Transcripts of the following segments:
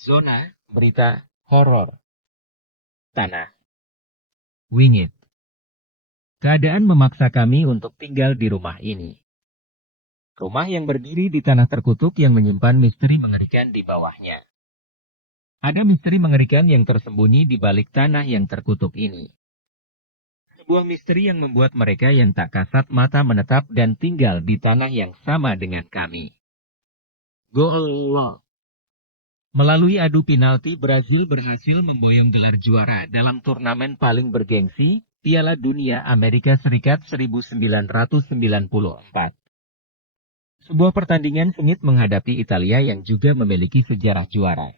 Zona berita horor. Tanah. Wingit. Keadaan memaksa kami untuk tinggal di rumah ini. Rumah yang berdiri di tanah terkutuk yang menyimpan misteri mengerikan di bawahnya. Ada misteri mengerikan yang tersembunyi di balik tanah yang terkutuk ini. Sebuah misteri yang membuat mereka yang tak kasat mata menetap dan tinggal di tanah yang sama dengan kami. Gol. Melalui adu penalti, Brazil berhasil memboyong gelar juara dalam turnamen paling bergengsi, Piala Dunia Amerika Serikat 1994. Sebuah pertandingan sengit menghadapi Italia yang juga memiliki sejarah juara.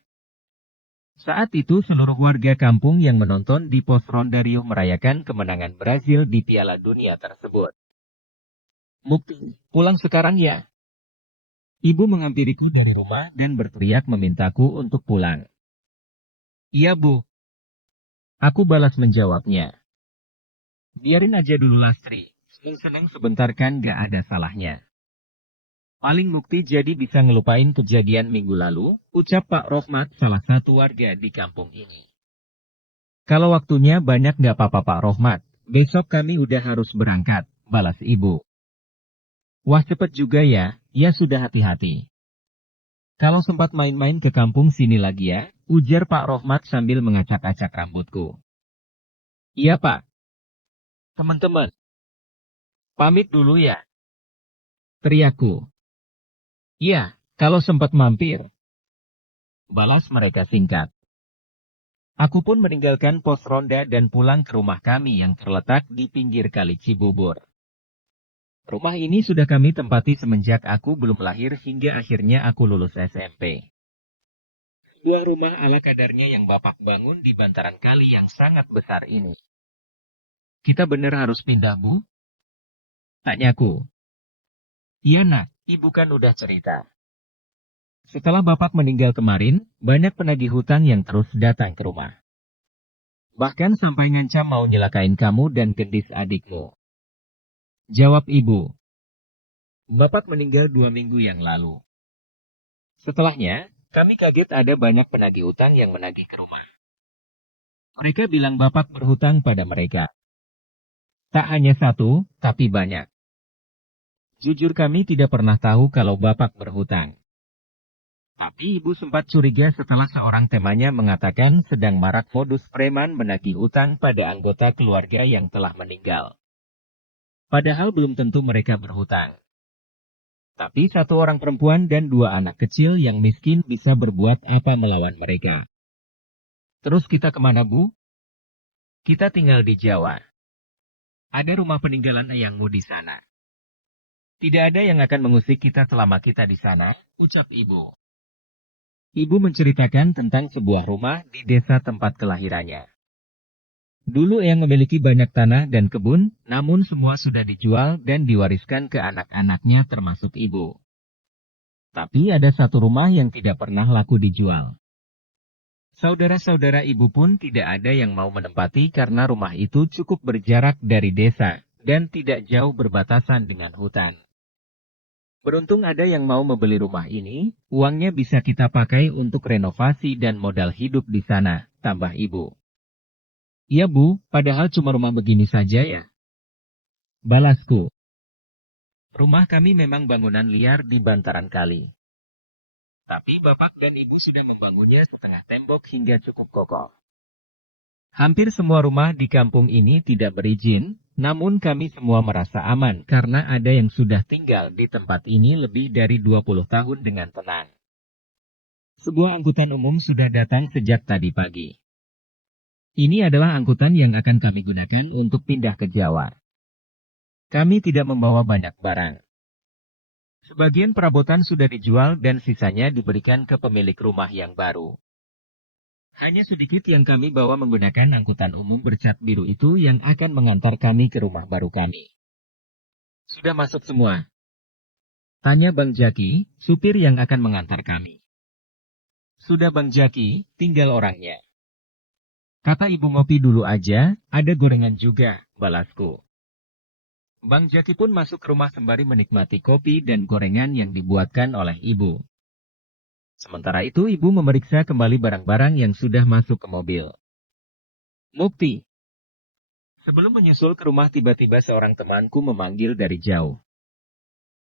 Saat itu seluruh warga kampung yang menonton di pos ronda riuh merayakan kemenangan Brazil di Piala Dunia tersebut. Mukti, pulang sekarang ya. Ibu menghampiriku dari rumah dan berteriak memintaku untuk pulang. Iya bu. Aku balas menjawabnya. Biarin aja dulu Lastri, seneng-seneng sebentar kan gak ada salahnya. Paling Mukti jadi bisa ngelupain kejadian minggu lalu, ucap Pak Rohmat salah satu warga di kampung ini. Kalau waktunya banyak gak apa-apa Pak Rohmat, besok kami udah harus berangkat, balas ibu. Wah cepet juga ya, ya sudah hati-hati. Kalau sempat main-main ke kampung sini lagi ya, ujar Pak Rohmat sambil mengacak-acak rambutku. Iya Pak. Teman-teman. Pamit dulu ya. Teriakku. Iya, kalau sempat mampir. Balas mereka singkat. Aku pun meninggalkan pos ronda dan pulang ke rumah kami yang terletak di pinggir Kali Cibubur. Rumah ini sudah kami tempati semenjak aku belum lahir hingga akhirnya aku lulus SMP. Sebuah rumah ala kadarnya yang Bapak bangun di bantaran kali yang sangat besar ini. Kita benar harus pindah, Bu? Tanyaku. Iya nak, ibu kan udah cerita. Setelah Bapak meninggal kemarin, banyak penagih hutang yang terus datang ke rumah. Bahkan sampai ngancam mau nyelakain kamu dan gendis adikmu. Jawab ibu. Bapak meninggal 2 minggu yang lalu. Setelahnya, kami kaget ada banyak penagih hutang yang menagih ke rumah. Mereka bilang Bapak berhutang pada mereka. Tak hanya satu, tapi banyak. Jujur kami tidak pernah tahu kalau Bapak berhutang. Tapi ibu sempat curiga setelah seorang temannya mengatakan sedang marak modus preman menagih utang pada anggota keluarga yang telah meninggal. Padahal belum tentu mereka berhutang. Tapi satu orang perempuan dan 2 anak kecil yang miskin bisa berbuat apa melawan mereka. Terus kita kemana, Bu? Kita tinggal di Jawa. Ada rumah peninggalan ayahmu di sana. Tidak ada yang akan mengusik kita selama kita di sana, ucap ibu. Ibu menceritakan tentang sebuah rumah di desa tempat kelahirannya. Dulu Eyang memiliki banyak tanah dan kebun, namun semua sudah dijual dan diwariskan ke anak-anaknya termasuk ibu. Tapi ada satu rumah yang tidak pernah laku dijual. Saudara-saudara ibu pun tidak ada yang mau menempati karena rumah itu cukup berjarak dari desa dan tidak jauh berbatasan dengan hutan. Beruntung ada yang mau membeli rumah ini, uangnya bisa kita pakai untuk renovasi dan modal hidup di sana, tambah ibu. Iya Bu, padahal cuma rumah begini saja ya. Balasku. Rumah kami memang bangunan liar di bantaran kali. Tapi bapak dan ibu sudah membangunnya setengah tembok hingga cukup kokoh. Hampir semua rumah di kampung ini tidak berizin, namun kami semua merasa aman karena ada yang sudah tinggal di tempat ini lebih dari 20 tahun dengan tenang. Sebuah angkutan umum sudah datang sejak tadi pagi. Ini adalah angkutan yang akan kami gunakan untuk pindah ke Jawa. Kami tidak membawa banyak barang. Sebagian perabotan sudah dijual dan sisanya diberikan ke pemilik rumah yang baru. Hanya sedikit yang kami bawa menggunakan angkutan umum bercat biru itu yang akan mengantar kami ke rumah baru kami. Sudah masuk semua? Tanya Bang Jaki, supir yang akan mengantar kami. Sudah Bang Jaki, tinggal orangnya. Kata ibu ngopi dulu aja, ada gorengan juga, balasku. Bang Jaki pun masuk ke rumah sembari menikmati kopi dan gorengan yang dibuatkan oleh ibu. Sementara itu ibu memeriksa kembali barang-barang yang sudah masuk ke mobil. Mukti. Sebelum menyusul ke rumah tiba-tiba seorang temanku memanggil dari jauh.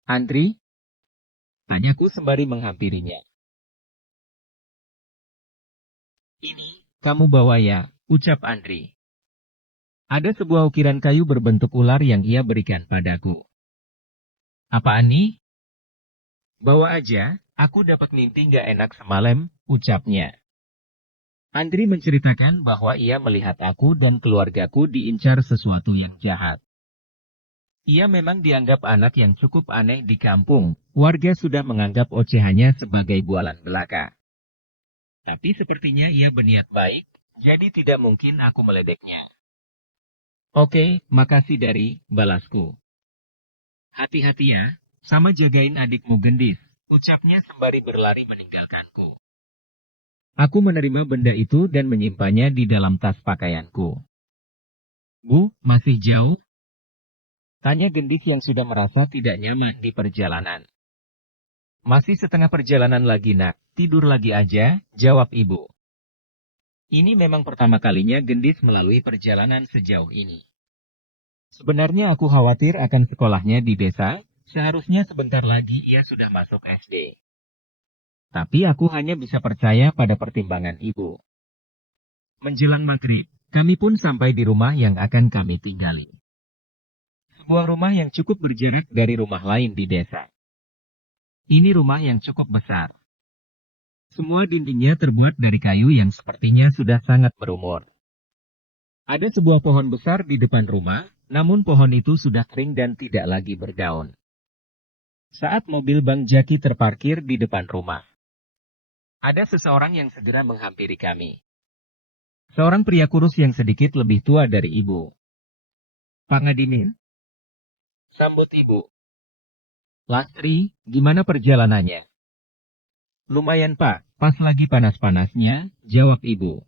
Andri? Tanyaku sembari menghampirinya. Ini, kamu bawa ya, ucap Andri. Ada sebuah ukiran kayu berbentuk ular yang ia berikan padaku. Apaan nih? Bawa aja, aku dapat mimpi gak enak semalam, ucapnya. Andri menceritakan bahwa ia melihat aku dan keluargaku diincar sesuatu yang jahat. Ia memang dianggap anak yang cukup aneh di kampung, warga sudah menganggap ocehannya sebagai bualan belaka. Tapi sepertinya ia berniat baik, jadi tidak mungkin aku meledeknya. Oke, makasih dari, balasku. Hati-hati ya, sama jagain adikmu gendis, ucapnya sembari berlari meninggalkanku. Aku menerima benda itu dan menyimpannya di dalam tas pakaianku. Bu, masih jauh? Tanya gendis yang sudah merasa tidak nyaman di perjalanan. Masih setengah perjalanan lagi nak, tidur lagi aja, jawab ibu. Ini memang pertama kalinya gendis melalui perjalanan sejauh ini. Sebenarnya aku khawatir akan sekolahnya di desa, seharusnya sebentar lagi ia sudah masuk SD. Tapi aku hanya bisa percaya pada pertimbangan ibu. Menjelang maghrib, kami pun sampai di rumah yang akan kami tinggali. Sebuah rumah yang cukup berjarak dari rumah lain di desa. Ini rumah yang cukup besar. Semua dindingnya terbuat dari kayu yang sepertinya sudah sangat berumur. Ada sebuah pohon besar di depan rumah, namun pohon itu sudah kering dan tidak lagi berdaun. Saat mobil Bang Jaki terparkir di depan rumah, ada seseorang yang segera menghampiri kami. Seorang pria kurus yang sedikit lebih tua dari ibu. Pak Ngadimin? Sambut ibu. Lastri, gimana perjalanannya? Lumayan pak, pas lagi panas-panasnya, jawab ibu.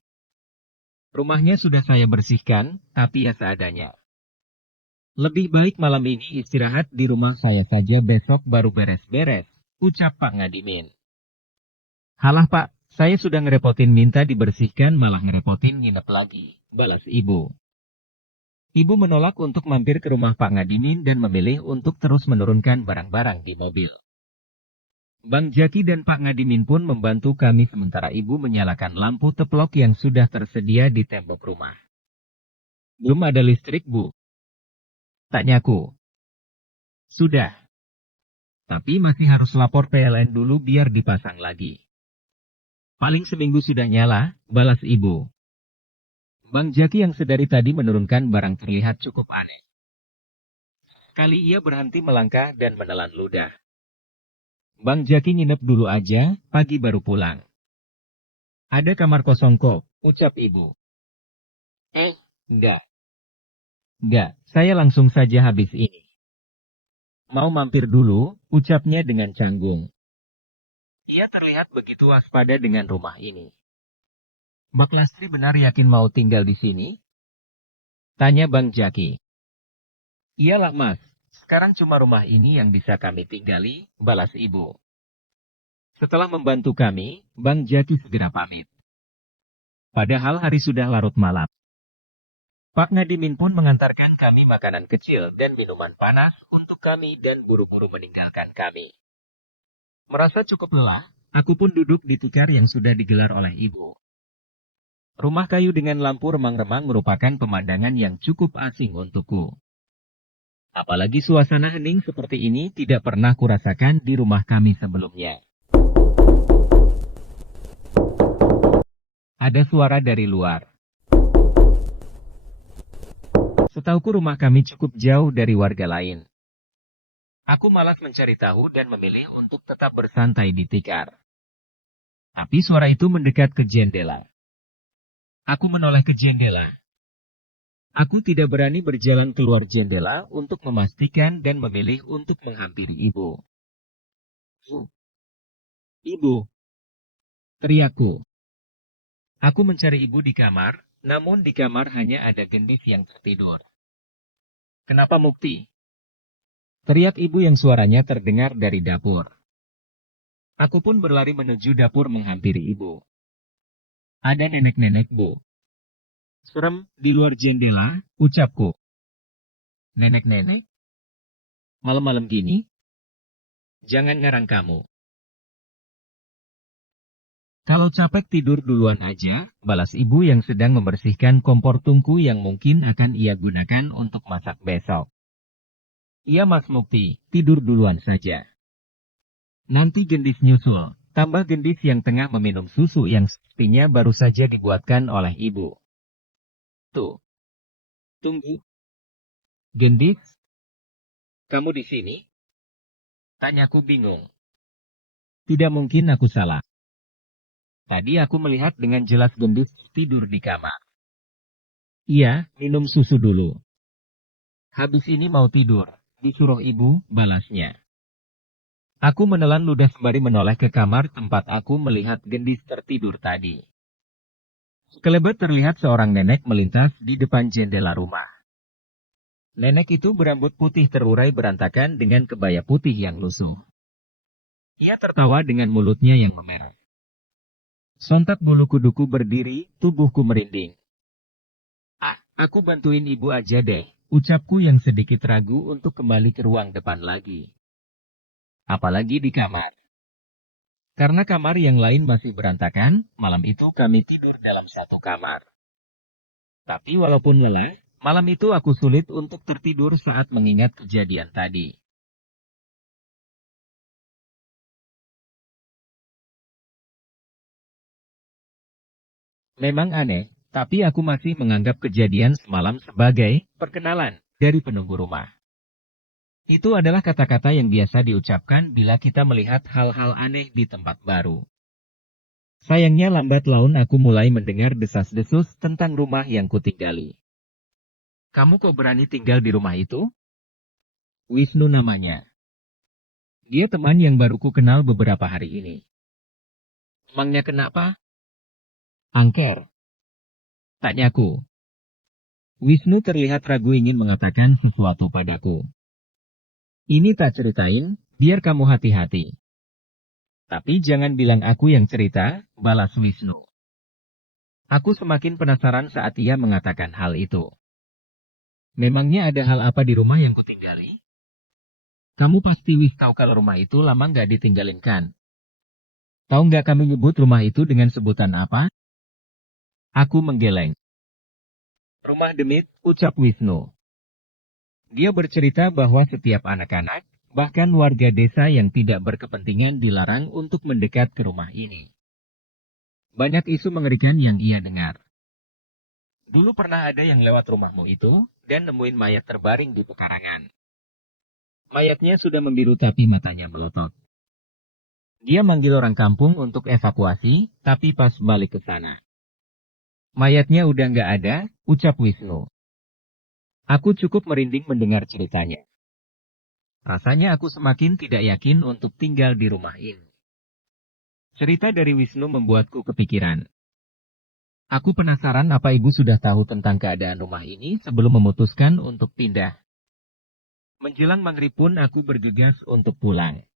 Rumahnya sudah saya bersihkan, tapi ya seadanya. Lebih baik malam ini istirahat di rumah saya saja, besok baru beres-beres, ucap Pak Ngadimin. Halah pak, saya sudah ngerepotin minta dibersihkan malah ngerepotin nginep lagi, balas ibu. Ibu menolak untuk mampir ke rumah Pak Ngadimin dan memilih untuk terus menurunkan barang-barang di mobil. Bang Jaki dan Pak Ngadimin pun membantu kami sementara ibu menyalakan lampu teplok yang sudah tersedia di tembok rumah. Belum ada listrik, Bu? Tanyaku. Sudah. Tapi masih harus lapor PLN dulu biar dipasang lagi. Paling seminggu sudah nyala, balas ibu. Bang Jaki yang sedari tadi menurunkan barang terlihat cukup aneh. Kali ia berhenti melangkah dan menelan ludah. Bang Jaki nginep dulu aja, pagi baru pulang. Ada kamar kosong kok, ucap ibu. Enggak. Enggak, saya langsung saja habis ini. Mau mampir dulu, ucapnya dengan canggung. Ia terlihat begitu waspada dengan rumah ini. Mbak Lastri benar yakin mau tinggal di sini? Tanya Bang Jaki. Iyalah mas, sekarang cuma rumah ini yang bisa kami tinggali, balas ibu. Setelah membantu kami, Bang Jaki segera pamit. Padahal hari sudah larut malam. Pak Ngadimin pun mengantarkan kami makanan kecil dan minuman panas untuk kami dan buru-buru meninggalkan kami. Merasa cukup lelah, aku pun duduk di tikar yang sudah digelar oleh ibu. Rumah kayu dengan lampu remang-remang merupakan pemandangan yang cukup asing untukku. Apalagi suasana hening seperti ini tidak pernah kurasakan di rumah kami sebelumnya. Ada suara dari luar. Setauku rumah kami cukup jauh dari warga lain. Aku malas mencari tahu dan memilih untuk tetap bersantai di tikar. Tapi suara itu mendekat ke jendela. Aku menoleh ke jendela. Aku tidak berani berjalan keluar jendela untuk memastikan dan memilih untuk menghampiri ibu. Ibu, teriakku. Aku mencari ibu di kamar, namun di kamar hanya ada gendis yang tertidur. Kenapa Mukti? Teriak ibu yang suaranya terdengar dari dapur. Aku pun berlari menuju dapur menghampiri ibu. Ada nenek-nenek, Bu. Serem di luar jendela, ucapku. Nenek-nenek? Malam-malam gini? Jangan ngarang kamu. Kalau capek tidur duluan aja, balas ibu yang sedang membersihkan kompor tungku yang mungkin akan ia gunakan untuk masak besok. Iya Mas Mukti, tidur duluan saja. Nanti gendis nyusul, tambah gendis yang tengah meminum susu yang sepertinya baru saja dibuatkan oleh ibu. Tuh. Tunggu. Gendis? Kamu di sini? Tanyaku bingung. Tidak mungkin aku salah. Tadi aku melihat dengan jelas gendis tidur di kamar. Iya, minum susu dulu. Habis ini mau tidur, disuruh ibu, balasnya. Aku menelan ludah sembari menoleh ke kamar tempat aku melihat gendis tertidur tadi. Sekelebat terlihat seorang nenek melintas di depan jendela rumah. Nenek itu berambut putih terurai berantakan dengan kebaya putih yang lusuh. Ia tertawa dengan mulutnya yang memerah. Sontak bulu kuduku berdiri, tubuhku merinding. Aku bantuin ibu aja deh, ucapku yang sedikit ragu untuk kembali ke ruang depan lagi. Apalagi di kamar. Karena kamar yang lain masih berantakan, malam itu kami tidur dalam satu kamar. Tapi walaupun lelah, malam itu aku sulit untuk tertidur saat mengingat kejadian tadi. Memang aneh, tapi aku masih menganggap kejadian semalam sebagai perkenalan dari penunggu rumah. Itu adalah kata-kata yang biasa diucapkan bila kita melihat hal-hal aneh di tempat baru. Sayangnya lambat laun aku mulai mendengar desas-desus tentang rumah yang kutinggali. Kamu kok berani tinggal di rumah itu? Wisnu namanya. Dia teman yang baru ku kenal beberapa hari ini. Emangnya kenapa? Angker. Tanyaku. Wisnu terlihat ragu ingin mengatakan sesuatu padaku. Ini tak ceritain, biar kamu hati-hati. Tapi jangan bilang aku yang cerita, balas Wisnu. Aku semakin penasaran saat ia mengatakan hal itu. Memangnya ada hal apa di rumah yang kutinggali? Kamu pasti tahu kalau rumah itu lama nggak ditinggalin kan? Tahu nggak kami nyebut rumah itu dengan sebutan apa? Aku menggeleng. Rumah demit, ucap Wisnu. Dia bercerita bahwa setiap anak-anak, bahkan warga desa yang tidak berkepentingan dilarang untuk mendekat ke rumah ini. Banyak isu mengerikan yang ia dengar. Dulu pernah ada yang lewat rumahmu itu, dan nemuin mayat terbaring di pekarangan. Mayatnya sudah membiru tapi matanya melotot. Dia manggil orang kampung untuk evakuasi, tapi pas balik ke sana. Mayatnya udah nggak ada, ucap Wisnu. Aku cukup merinding mendengar ceritanya. Rasanya aku semakin tidak yakin untuk tinggal di rumah ini. Cerita dari Wisnu membuatku kepikiran. Aku penasaran apa ibu sudah tahu tentang keadaan rumah ini sebelum memutuskan untuk pindah. Menjelang maghrib pun aku bergegas untuk pulang.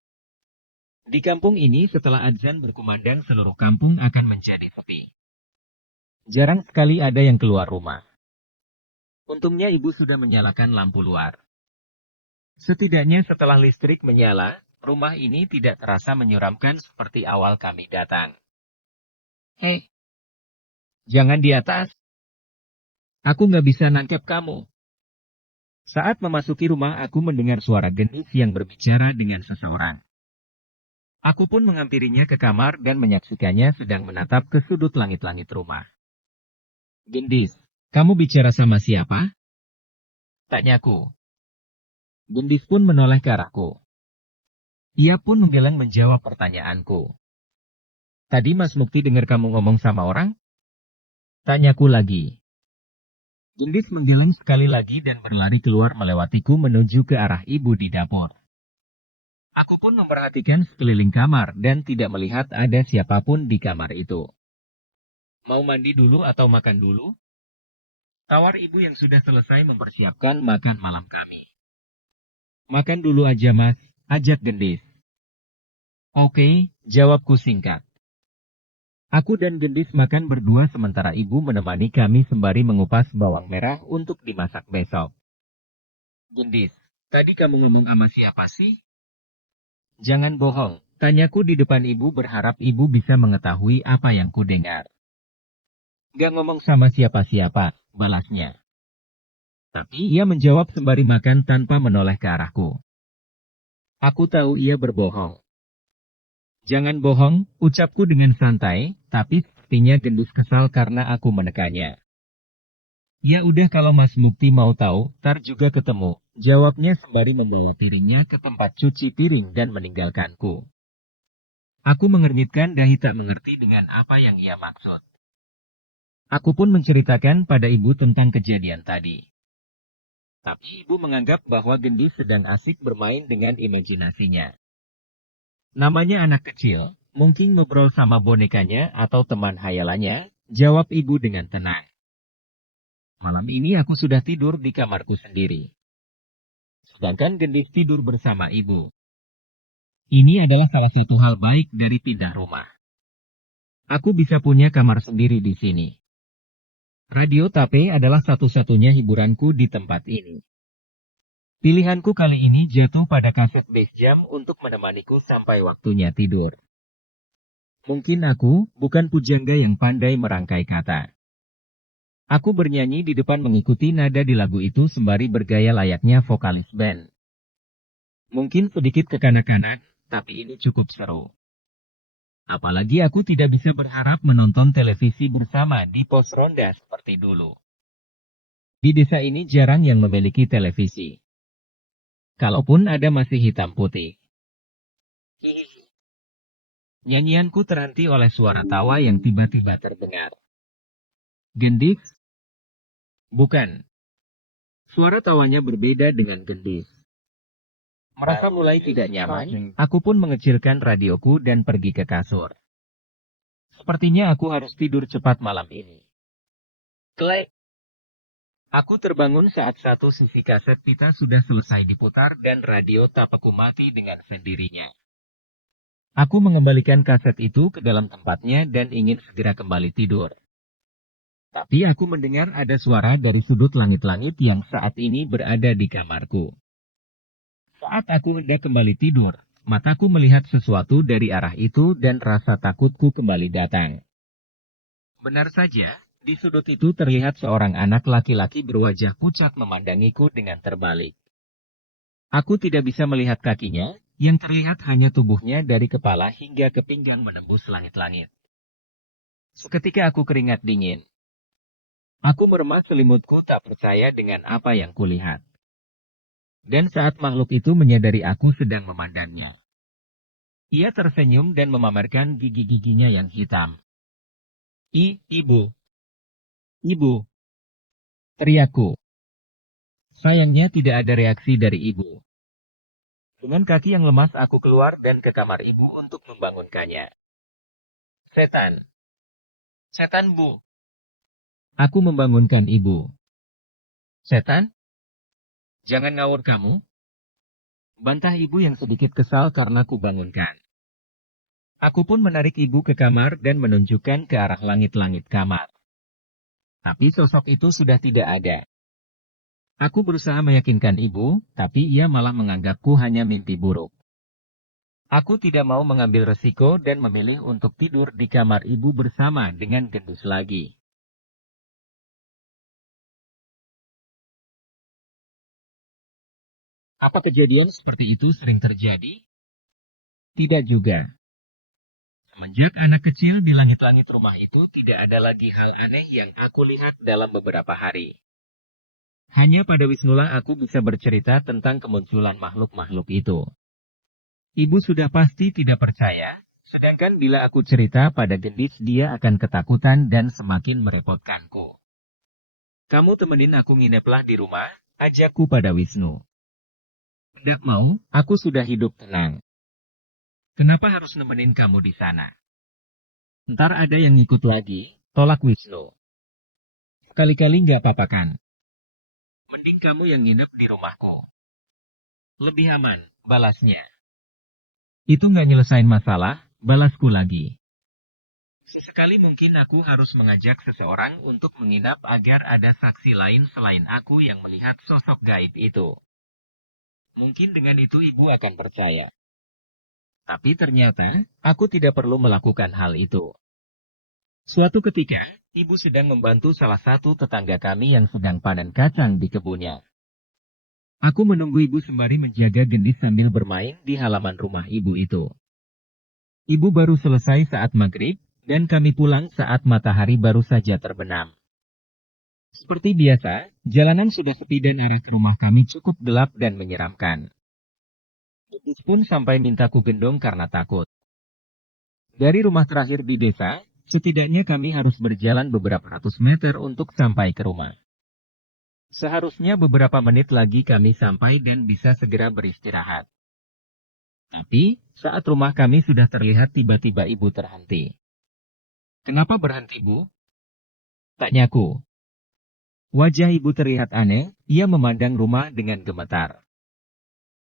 Di kampung ini setelah azan berkumandang seluruh kampung akan menjadi sepi. Jarang sekali ada yang keluar rumah. Untungnya ibu sudah menyalakan lampu luar. Setidaknya setelah listrik menyala, rumah ini tidak terasa menyeramkan seperti awal kami datang. Hei, jangan di atas. Aku nggak bisa nangkep kamu. Saat memasuki rumah aku mendengar suara gendis yang berbicara dengan seseorang. Aku pun menghampirinya ke kamar dan menyaksikannya sedang menatap ke sudut langit-langit rumah. Gendis, kamu bicara sama siapa? Tanyaku. Gendis pun menoleh ke arahku. Ia pun menggeleng menjawab pertanyaanku. Tadi Mas Mukti dengar kamu ngomong sama orang? Tanyaku lagi. Gendis menggeleng sekali lagi dan berlari keluar melewatiku menuju ke arah ibu di dapur. Aku pun memperhatikan sekeliling kamar dan tidak melihat ada siapapun di kamar itu. Mau mandi dulu atau makan dulu? Tawar ibu yang sudah selesai mempersiapkan makan malam kami. Makan dulu aja Mas, ajak Gendis. Oke, jawabku singkat. Aku dan Gendis makan berdua sementara ibu menemani kami sembari mengupas bawang merah untuk dimasak besok. Gendis, tadi kamu ngomong sama siapa sih? Jangan bohong, tanyaku di depan ibu berharap ibu bisa mengetahui apa yang ku dengar. Gak ngomong sama siapa-siapa, balasnya. Tapi ia menjawab sembari makan tanpa menoleh ke arahku. Aku tahu ia berbohong. Jangan bohong, ucapku dengan santai, tapi sepertinya Gendis kesal karena aku menekannya. Ya udah kalau Mas Mukti mau tahu, tar juga ketemu, jawabnya sembari membawa piringnya ke tempat cuci piring dan meninggalkanku. Aku mengernyitkan dahi tak mengerti dengan apa yang ia maksud. Aku pun menceritakan pada ibu tentang kejadian tadi. Tapi ibu menganggap bahwa Gendis sedang asik bermain dengan imajinasinya. Namanya anak kecil, mungkin ngobrol sama bonekanya atau teman hayalannya, jawab ibu dengan tenang. Malam ini aku sudah tidur di kamarku sendiri. Sedangkan Gendis tidur bersama ibu. Ini adalah salah satu hal baik dari pindah rumah. Aku bisa punya kamar sendiri di sini. Radio tape adalah satu-satunya hiburanku di tempat ini. Pilihanku kali ini jatuh pada kaset bass jam untuk menemaniku sampai waktunya tidur. Mungkin aku bukan pujangga yang pandai merangkai kata. Aku bernyanyi di depan mengikuti nada di lagu itu sembari bergaya layaknya vokalis band. Mungkin sedikit kekanak-kanak, tapi ini cukup seru. Apalagi aku tidak bisa berharap menonton televisi bersama di pos ronda seperti dulu. Di desa ini jarang yang memiliki televisi. Kalaupun ada masih hitam putih. Hihihi. Nyanyianku terhenti oleh suara tawa yang tiba-tiba terdengar. Gendis? Bukan. Suara tawanya berbeda dengan Gendis. Merasa mulai tidak nyaman, aku pun mengecilkan radioku dan pergi ke kasur. Sepertinya aku harus tidur cepat malam ini. Klek. Aku terbangun saat satu sisi kaset pita sudah selesai diputar dan radio tapeku mati dengan sendirinya. Aku mengembalikan kaset itu ke dalam tempatnya dan ingin segera kembali tidur. Tapi aku mendengar ada suara dari sudut langit-langit yang saat ini berada di kamarku. Saat aku hendak kembali tidur, mataku melihat sesuatu dari arah itu dan rasa takutku kembali datang. Benar saja. Di sudut itu terlihat seorang anak laki-laki berwajah pucat memandangiku dengan terbalik. Aku tidak bisa melihat kakinya, yang terlihat hanya tubuhnya dari kepala hingga ke pinggang menembus langit-langit. Seketika aku keringat dingin. Aku meremas selimutku tak percaya dengan apa yang kulihat. Dan saat makhluk itu menyadari aku sedang memandangnya. Ia tersenyum dan memamerkan gigi-giginya yang hitam. Ibu. Ibu. Teriakku. Sayangnya tidak ada reaksi dari ibu. Dengan kaki yang lemas aku keluar dan ke kamar ibu untuk membangunkannya. Setan. Setan bu. Aku membangunkan ibu. Setan? Jangan ngawur kamu. Bantah ibu yang sedikit kesal karena kubangunkan. Aku pun menarik ibu ke kamar dan menunjukkan ke arah langit-langit kamar. Tapi sosok itu sudah tidak ada. Aku berusaha meyakinkan ibu, tapi ia malah menganggapku hanya mimpi buruk. Aku tidak mau mengambil resiko dan memilih untuk tidur di kamar ibu bersama dengan Gendis lagi. Apa kejadian seperti itu sering terjadi? Tidak juga. Semenjak anak kecil di langit-langit rumah itu tidak ada lagi hal aneh yang aku lihat dalam beberapa hari. Hanya pada Wisnulah aku bisa bercerita tentang kemunculan makhluk-makhluk itu. Ibu sudah pasti tidak percaya, sedangkan bila aku cerita pada Gendis dia akan ketakutan dan semakin merepotkanku. Kamu temenin aku ngineplah di rumah, ajakku pada Wisnu. Tidak mau, aku sudah hidup tenang. Kenapa harus nemenin kamu di sana? Ntar ada yang ngikut lagi, tolak Wisnu. Sekali-kali nggak apa-apa kan? Mending kamu yang nginep di rumahku. Lebih aman, balasnya. Itu nggak nyelesain masalah, balasku lagi. Sesekali mungkin aku harus mengajak seseorang untuk menginap agar ada saksi lain selain aku yang melihat sosok gaib itu. Mungkin dengan itu ibu akan percaya. Tapi ternyata, aku tidak perlu melakukan hal itu. Suatu ketika, ibu sedang membantu salah satu tetangga kami yang sedang panen kacang di kebunnya. Aku menunggu ibu sembari menjaga Gendis sambil bermain di halaman rumah ibu itu. Ibu baru selesai saat maghrib, dan kami pulang saat matahari baru saja terbenam. Seperti biasa, jalanan sudah sepi dan arah ke rumah kami cukup gelap dan menyeramkan. Gendis pun sampai mintaku gendong karena takut. Dari rumah terakhir di desa, setidaknya kami harus berjalan beberapa ratus meter untuk sampai ke rumah. Seharusnya beberapa menit lagi kami sampai dan bisa segera beristirahat. Tapi, saat rumah kami sudah terlihat tiba-tiba ibu terhenti. Kenapa berhenti, Bu? Tanyaku. Wajah ibu terlihat aneh, ia memandang rumah dengan gemetar.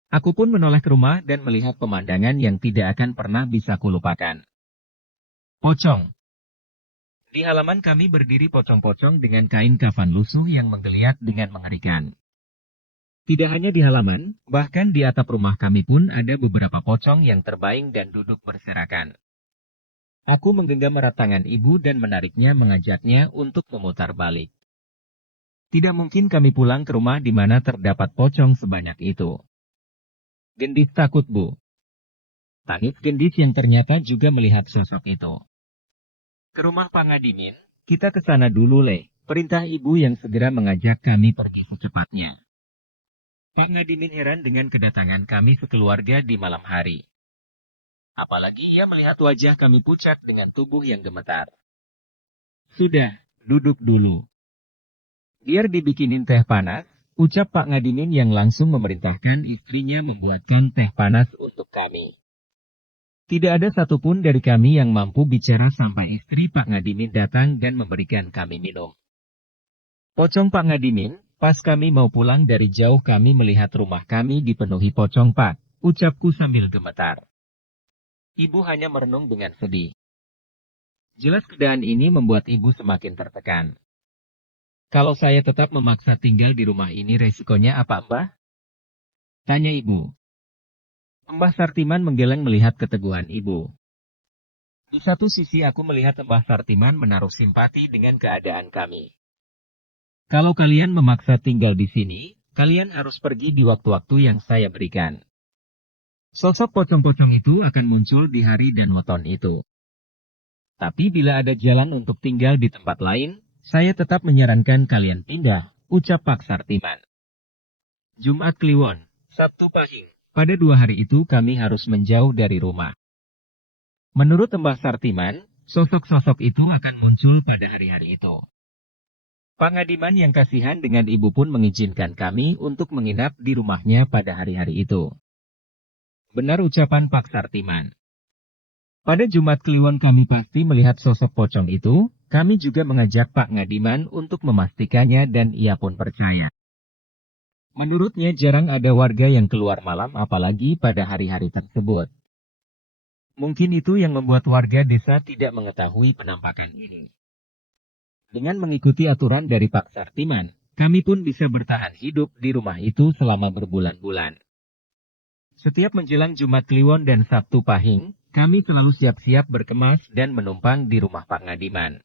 Aku pun menoleh ke rumah dan melihat pemandangan yang tidak akan pernah bisa kulupakan. Pocong. Di halaman kami berdiri pocong-pocong dengan kain kafan lusuh yang menggeliat dengan mengerikan. Tidak hanya di halaman, bahkan di atap rumah kami pun ada beberapa pocong yang terbaring dan duduk berserakan. Aku menggenggam erat tangan ibu dan menariknya mengajaknya untuk memutar balik. Tidak mungkin kami pulang ke rumah di mana terdapat pocong sebanyak itu. Gendis takut, Bu. Tangis Gendis yang ternyata juga melihat sosok itu. Ke rumah Pak Ngadimin, kita ke sana dulu, Le. Perintah ibu yang segera mengajak kami pergi secepatnya. Pak Ngadimin heran dengan kedatangan kami sekeluarga di malam hari. Apalagi ia melihat wajah kami pucat dengan tubuh yang gemetar. Sudah, duduk dulu. Biar dibikinin teh panas, ucap Pak Ngadimin yang langsung memerintahkan istrinya membuatkan teh panas untuk kami. Tidak ada satupun dari kami yang mampu bicara sampai istri Pak Ngadimin datang dan memberikan kami minum. Pocong Pak Ngadimin, pas kami mau pulang dari jauh kami melihat rumah kami dipenuhi pocong Pak, ucapku sambil gemetar. Ibu hanya merenung dengan sedih. Jelas keadaan ini membuat ibu semakin tertekan. Kalau saya tetap memaksa tinggal di rumah ini resikonya apa, Mbah? Tanya ibu. Mbah Sartiman menggeleng melihat keteguhan ibu. Di satu sisi aku melihat Mbah Sartiman menaruh simpati dengan keadaan kami. Kalau kalian memaksa tinggal di sini, kalian harus pergi di waktu-waktu yang saya berikan. Sosok pocong-pocong itu akan muncul di hari dan weton itu. Tapi bila ada jalan untuk tinggal di tempat lain, saya tetap menyarankan kalian pindah, ucap Pak Sartiman. Jumat Kliwon, Sabtu Pahing. Pada 2 hari itu kami harus menjauh dari rumah. Menurut Mbah Sartiman, sosok-sosok itu akan muncul pada hari-hari itu. Pak Ngadiman yang kasihan dengan ibu pun mengizinkan kami untuk menginap di rumahnya pada hari-hari itu. Benar ucapan Pak Sartiman. Pada Jumat Kliwon kami pasti melihat sosok pocong itu, kami juga mengajak Pak Ngadiman untuk memastikannya dan ia pun percaya. Menurutnya jarang ada warga yang keluar malam apalagi pada hari-hari tersebut. Mungkin itu yang membuat warga desa tidak mengetahui penampakan ini. Dengan mengikuti aturan dari Pak Sartiman, kami pun bisa bertahan hidup di rumah itu selama berbulan-bulan. Setiap menjelang Jumat Kliwon dan Sabtu Pahing, kami selalu siap-siap berkemas dan menumpang di rumah Pak Ngadiman.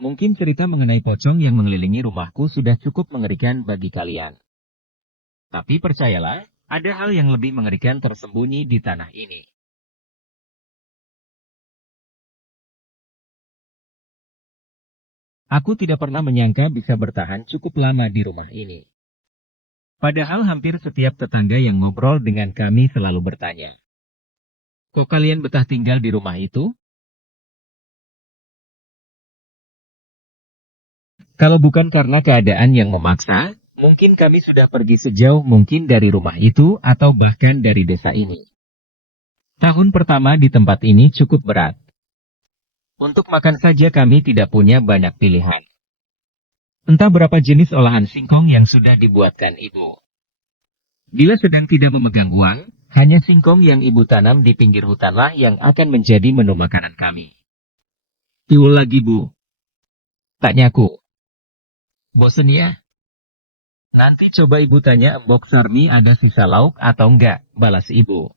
Mungkin cerita mengenai pocong yang mengelilingi rumahku sudah cukup mengerikan bagi kalian. Tapi percayalah, ada hal yang lebih mengerikan tersembunyi di tanah ini. Aku tidak pernah menyangka bisa bertahan cukup lama di rumah ini. Padahal hampir setiap tetangga yang ngobrol dengan kami selalu bertanya, "Kok kalian betah tinggal di rumah itu?" Kalau bukan karena keadaan yang memaksa, mungkin kami sudah pergi sejauh mungkin dari rumah itu atau bahkan dari desa ini. Tahun pertama di tempat ini cukup berat. Untuk makan saja kami tidak punya banyak pilihan. Entah berapa jenis olahan singkong yang sudah dibuatkan ibu. Bila sedang tidak memegang uang, hanya singkong yang ibu tanam di pinggir hutanlah yang akan menjadi menu makanan kami. "Tiwul lagi, Bu?" tanyaku. "Bosen ya?" "Nanti coba ibu tanya Mbok Sarmi ada sisa lauk atau enggak," balas ibu.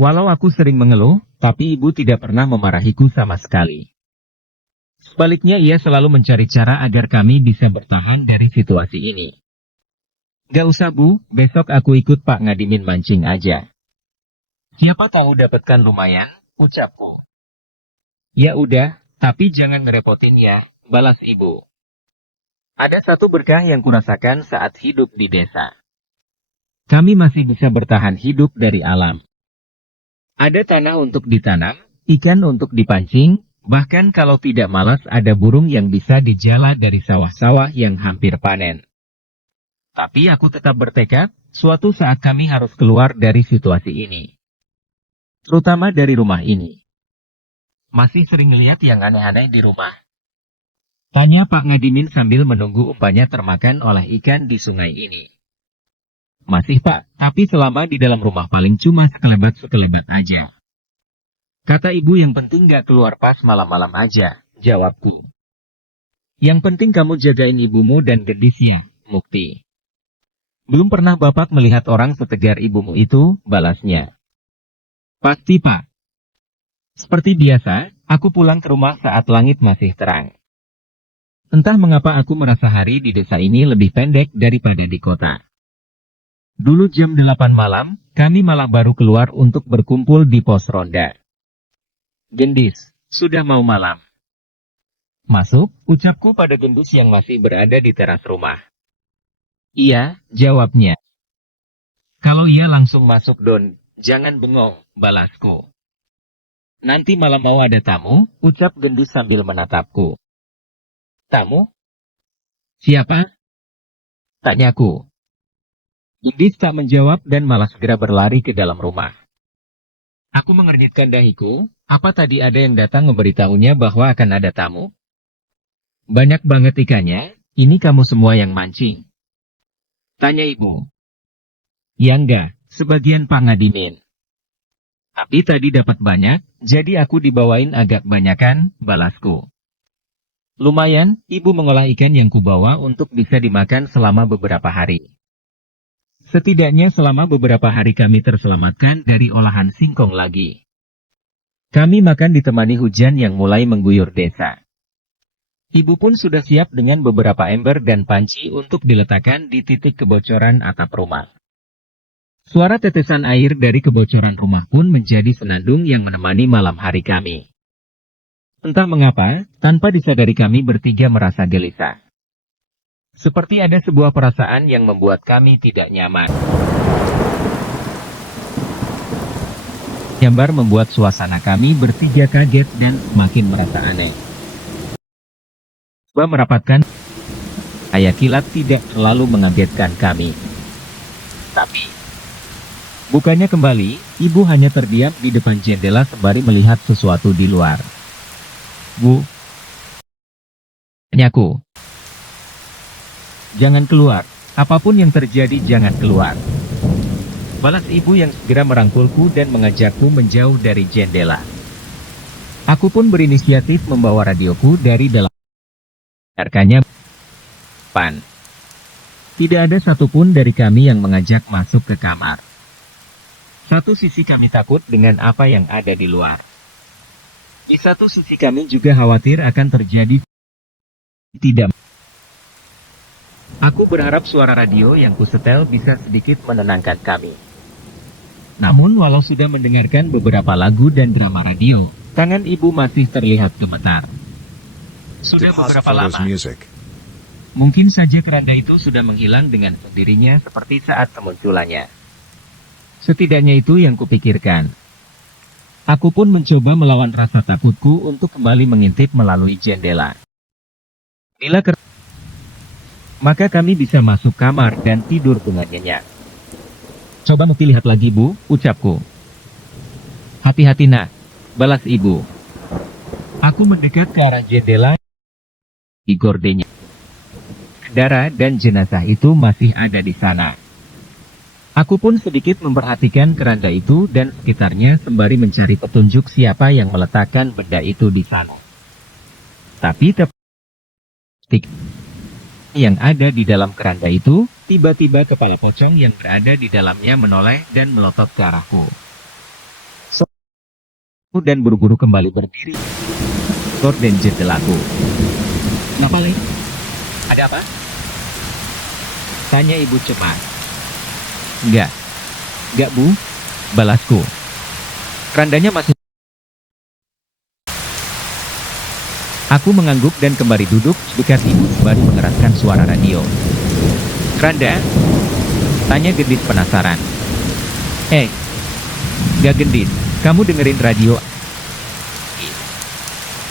Walau aku sering mengeluh, tapi ibu tidak pernah memarahiku sama sekali. Sebaliknya ia selalu mencari cara agar kami bisa bertahan dari situasi ini. "Gak usah Bu, besok aku ikut Pak Ngadimin mancing aja. Siapa tahu dapatkan lumayan," ucapku. "Ya udah, tapi jangan ngerepotin ya," balas ibu. Ada satu berkah yang kurasakan saat hidup di desa. Kami masih bisa bertahan hidup dari alam. Ada tanah untuk ditanam, ikan untuk dipancing, bahkan kalau tidak malas ada burung yang bisa dijala dari sawah-sawah yang hampir panen. Tapi aku tetap bertekad, suatu saat kami harus keluar dari situasi ini. Terutama dari rumah ini. "Masih sering lihat yang aneh-aneh di rumah?" tanya Pak Ngadimin sambil menunggu umpannya termakan oleh ikan di sungai ini. "Masih Pak, tapi selama di dalam rumah paling cuma sekelebat-sekelebat aja. Kata ibu yang penting gak keluar pas malam-malam aja," jawabku. "Yang penting kamu jagain ibumu dan gendis ya, Mukti." "Belum pernah Bapak melihat orang setegar ibumu itu," balasnya. "Pasti Pak." Seperti biasa, aku pulang ke rumah saat langit masih terang. Entah mengapa aku merasa hari di desa ini lebih pendek daripada di kota. Dulu jam 8 malam, kami malah baru keluar untuk berkumpul di pos ronda. "Gendis, sudah mau malam." "Masuk," ucapku pada gendis yang masih berada di teras rumah. "Iya," jawabnya. "Kalau iya langsung masuk Don, jangan bengong," balasku. "Nanti malam mau ada tamu," ucap gendis sambil menatapku. "Tamu? Siapa?" tanyaku. Gendis tak menjawab dan malah segera berlari ke dalam rumah. Aku mengernyitkan dahiku, apa tadi ada yang datang memberitahunya bahwa akan ada tamu? "Banyak banget ikannya, ini kamu semua yang mancing?" tanya ibu. "Ya enggak, sebagian Pak Ngadimin. Tapi tadi dapat banyak, jadi aku dibawain agak banyakan," balasku. Lumayan, ibu mengolah ikan yang kubawa untuk bisa dimakan selama beberapa hari. Setidaknya selama beberapa hari kami terselamatkan dari olahan singkong lagi. Kami makan ditemani hujan yang mulai mengguyur desa. Ibu pun sudah siap dengan beberapa ember dan panci untuk diletakkan di titik kebocoran atap rumah. Suara tetesan air dari kebocoran rumah pun menjadi senandung yang menemani malam hari kami. Entah mengapa, tanpa disadari kami bertiga merasa gelisah. Seperti ada sebuah perasaan yang membuat kami tidak nyaman. Gambar membuat suasana kami bertiga kaget dan semakin merasa aneh. Coba merapatkan, ayah kilat tidak terlalu mengagetkan kami. Tapi, bukannya kembali, ibu hanya terdiam di depan jendela sembari melihat sesuatu di luar. "Bu," tanyaku. "Jangan keluar, apapun yang terjadi jangan keluar," balas ibu yang segera merangkulku dan mengajakku menjauh dari jendela. Aku pun berinisiatif membawa radioku dari dalam. Dengarkannya. Pan. Tidak ada satupun dari kami yang mengajak masuk ke kamar. Satu sisi kami takut dengan apa yang ada di luar. Di satu sisi kami juga khawatir akan terjadi tidak. Aku berharap suara radio yang kusetel bisa sedikit menenangkan kami. Namun walau sudah mendengarkan beberapa lagu dan drama radio, tangan ibu masih terlihat gemetar. Sudah Deposit beberapa photos lama. music. Mungkin saja keranda itu sudah menghilang dengan sendirinya seperti saat kemunculannya. Setidaknya itu yang kupikirkan. Aku pun mencoba melawan rasa takutku untuk kembali mengintip melalui jendela. Bila maka kami bisa masuk kamar dan tidur dengan nyenyak. Coba Mukti lihat lagi, Bu, ucapku. Hati-hati nak, balas ibu. Aku mendekat ke arah jendela di gordenya. Darah dan jenazah itu masih ada di sana. Aku pun sedikit memperhatikan keranda itu dan sekitarnya sembari mencari petunjuk siapa yang meletakkan benda itu di sana. Tapi yang ada di dalam keranda itu, tiba-tiba kepala pocong yang berada di dalamnya menoleh dan melotot ke arahku. Dan buru-buru kembali berdiri. Gorden jendelaku. Kenapa, Le? Ada apa? Tanya ibu cemas. Enggak, Bu, balasku. Kerandanya masih... Aku mengangguk dan kembali duduk dekat ibu sembari mengeraskan suara radio. Keranda? Tanya Gendis penasaran. Gak Gendis, kamu dengerin radio.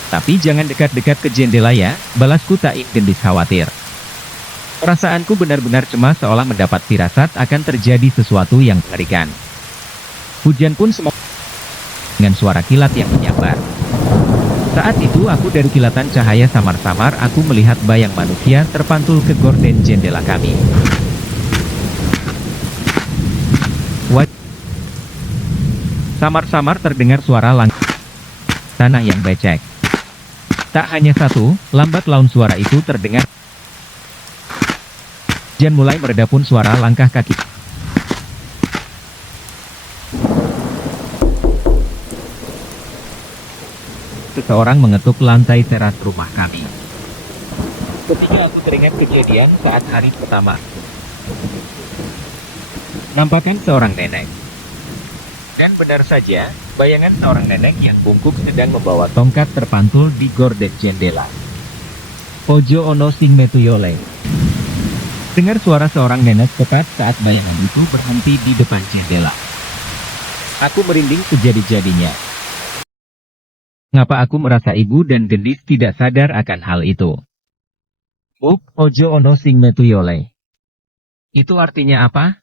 Tapi jangan dekat-dekat ke jendela ya, balasku tak ingin Gendis khawatir. Perasaanku benar-benar cemas seolah mendapat firasat akan terjadi sesuatu yang mengerikan. Hujan pun semakin dengan suara kilat yang menyambar. Saat itu aku dari kilatan cahaya samar-samar aku melihat bayang manusia terpantul ke gorden jendela kami. Samar-samar terdengar suara langkah tanah yang becek. Tak hanya satu, lambat laun suara itu terdengar. Hujan mulai mereda pun suara langkah kaki. Seseorang mengetuk lantai teras rumah kami. Ketika aku teringat kejadian saat hari pertama. Nampakkan seorang nenek. Dan benar saja, bayangan seorang nenek yang bungkuk sedang membawa tongkat terpantul di gorden jendela. Ojo ono sing metu yole. Dengar suara seorang nenek tepat saat bayangan itu berhenti di depan jendela. Aku merinding sejadi-jadinya. Ngapa aku merasa ibu dan Gendis tidak sadar akan hal itu? Buk, ojo ono sing metu yole. Itu artinya apa?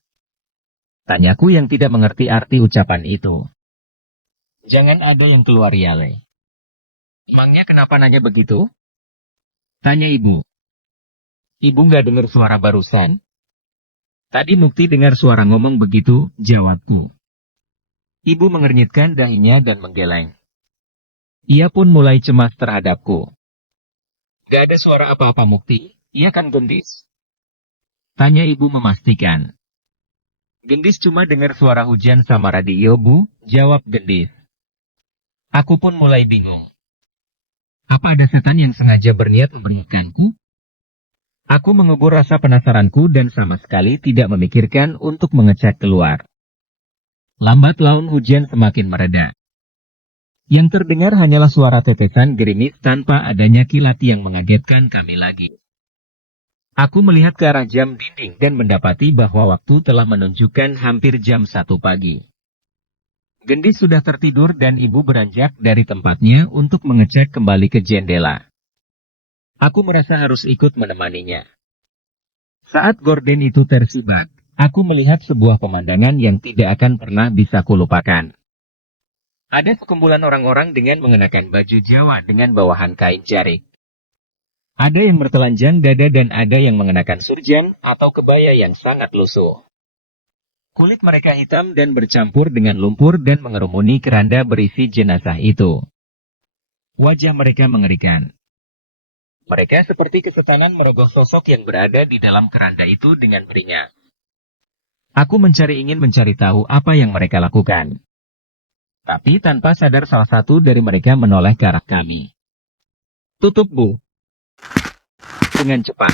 Tanyaku yang tidak mengerti arti ucapan itu. Jangan ada yang keluar yale. Emangnya kenapa nanya begitu? Tanya ibu. Ibu nggak dengar suara barusan? Tadi Mukti dengar suara ngomong begitu, jawabku. Ibu mengernyitkan dahinya dan menggeleng. Ia pun mulai cemas terhadapku. Gak ada suara apa-apa Mukti, iya kan Gendis? Tanya ibu memastikan. Gendis cuma dengar suara hujan sama radio Bu, jawab Gendis. Aku pun mulai bingung. Apa ada setan yang sengaja berniat memperingatkanku? Aku mengubur rasa penasaranku dan sama sekali tidak memikirkan untuk mengecek keluar. Lambat laun hujan semakin mereda. Yang terdengar hanyalah suara tetesan gerimis tanpa adanya kilat yang mengagetkan kami lagi. Aku melihat ke arah jam dinding dan mendapati bahwa waktu telah menunjukkan hampir jam 1 pagi. Gendis sudah tertidur dan ibu beranjak dari tempatnya untuk mengecek kembali ke jendela. Aku merasa harus ikut menemaninya. Saat gorden itu tersibak, aku melihat sebuah pemandangan yang tidak akan pernah bisa kulupakan. Ada sekumpulan orang-orang dengan mengenakan baju Jawa dengan bawahan kain jarik. Ada yang bertelanjang dada dan ada yang mengenakan surjan atau kebaya yang sangat lusuh. Kulit mereka hitam dan bercampur dengan lumpur dan mengerumuni keranda berisi jenazah itu. Wajah mereka mengerikan. Mereka seperti kesetanan merogoh sosok yang berada di dalam keranda itu dengan beringas. Aku ingin mencari tahu apa yang mereka lakukan. Tapi tanpa sadar salah satu dari mereka menoleh ke arah kami. Tutup Bu. Dengan cepat.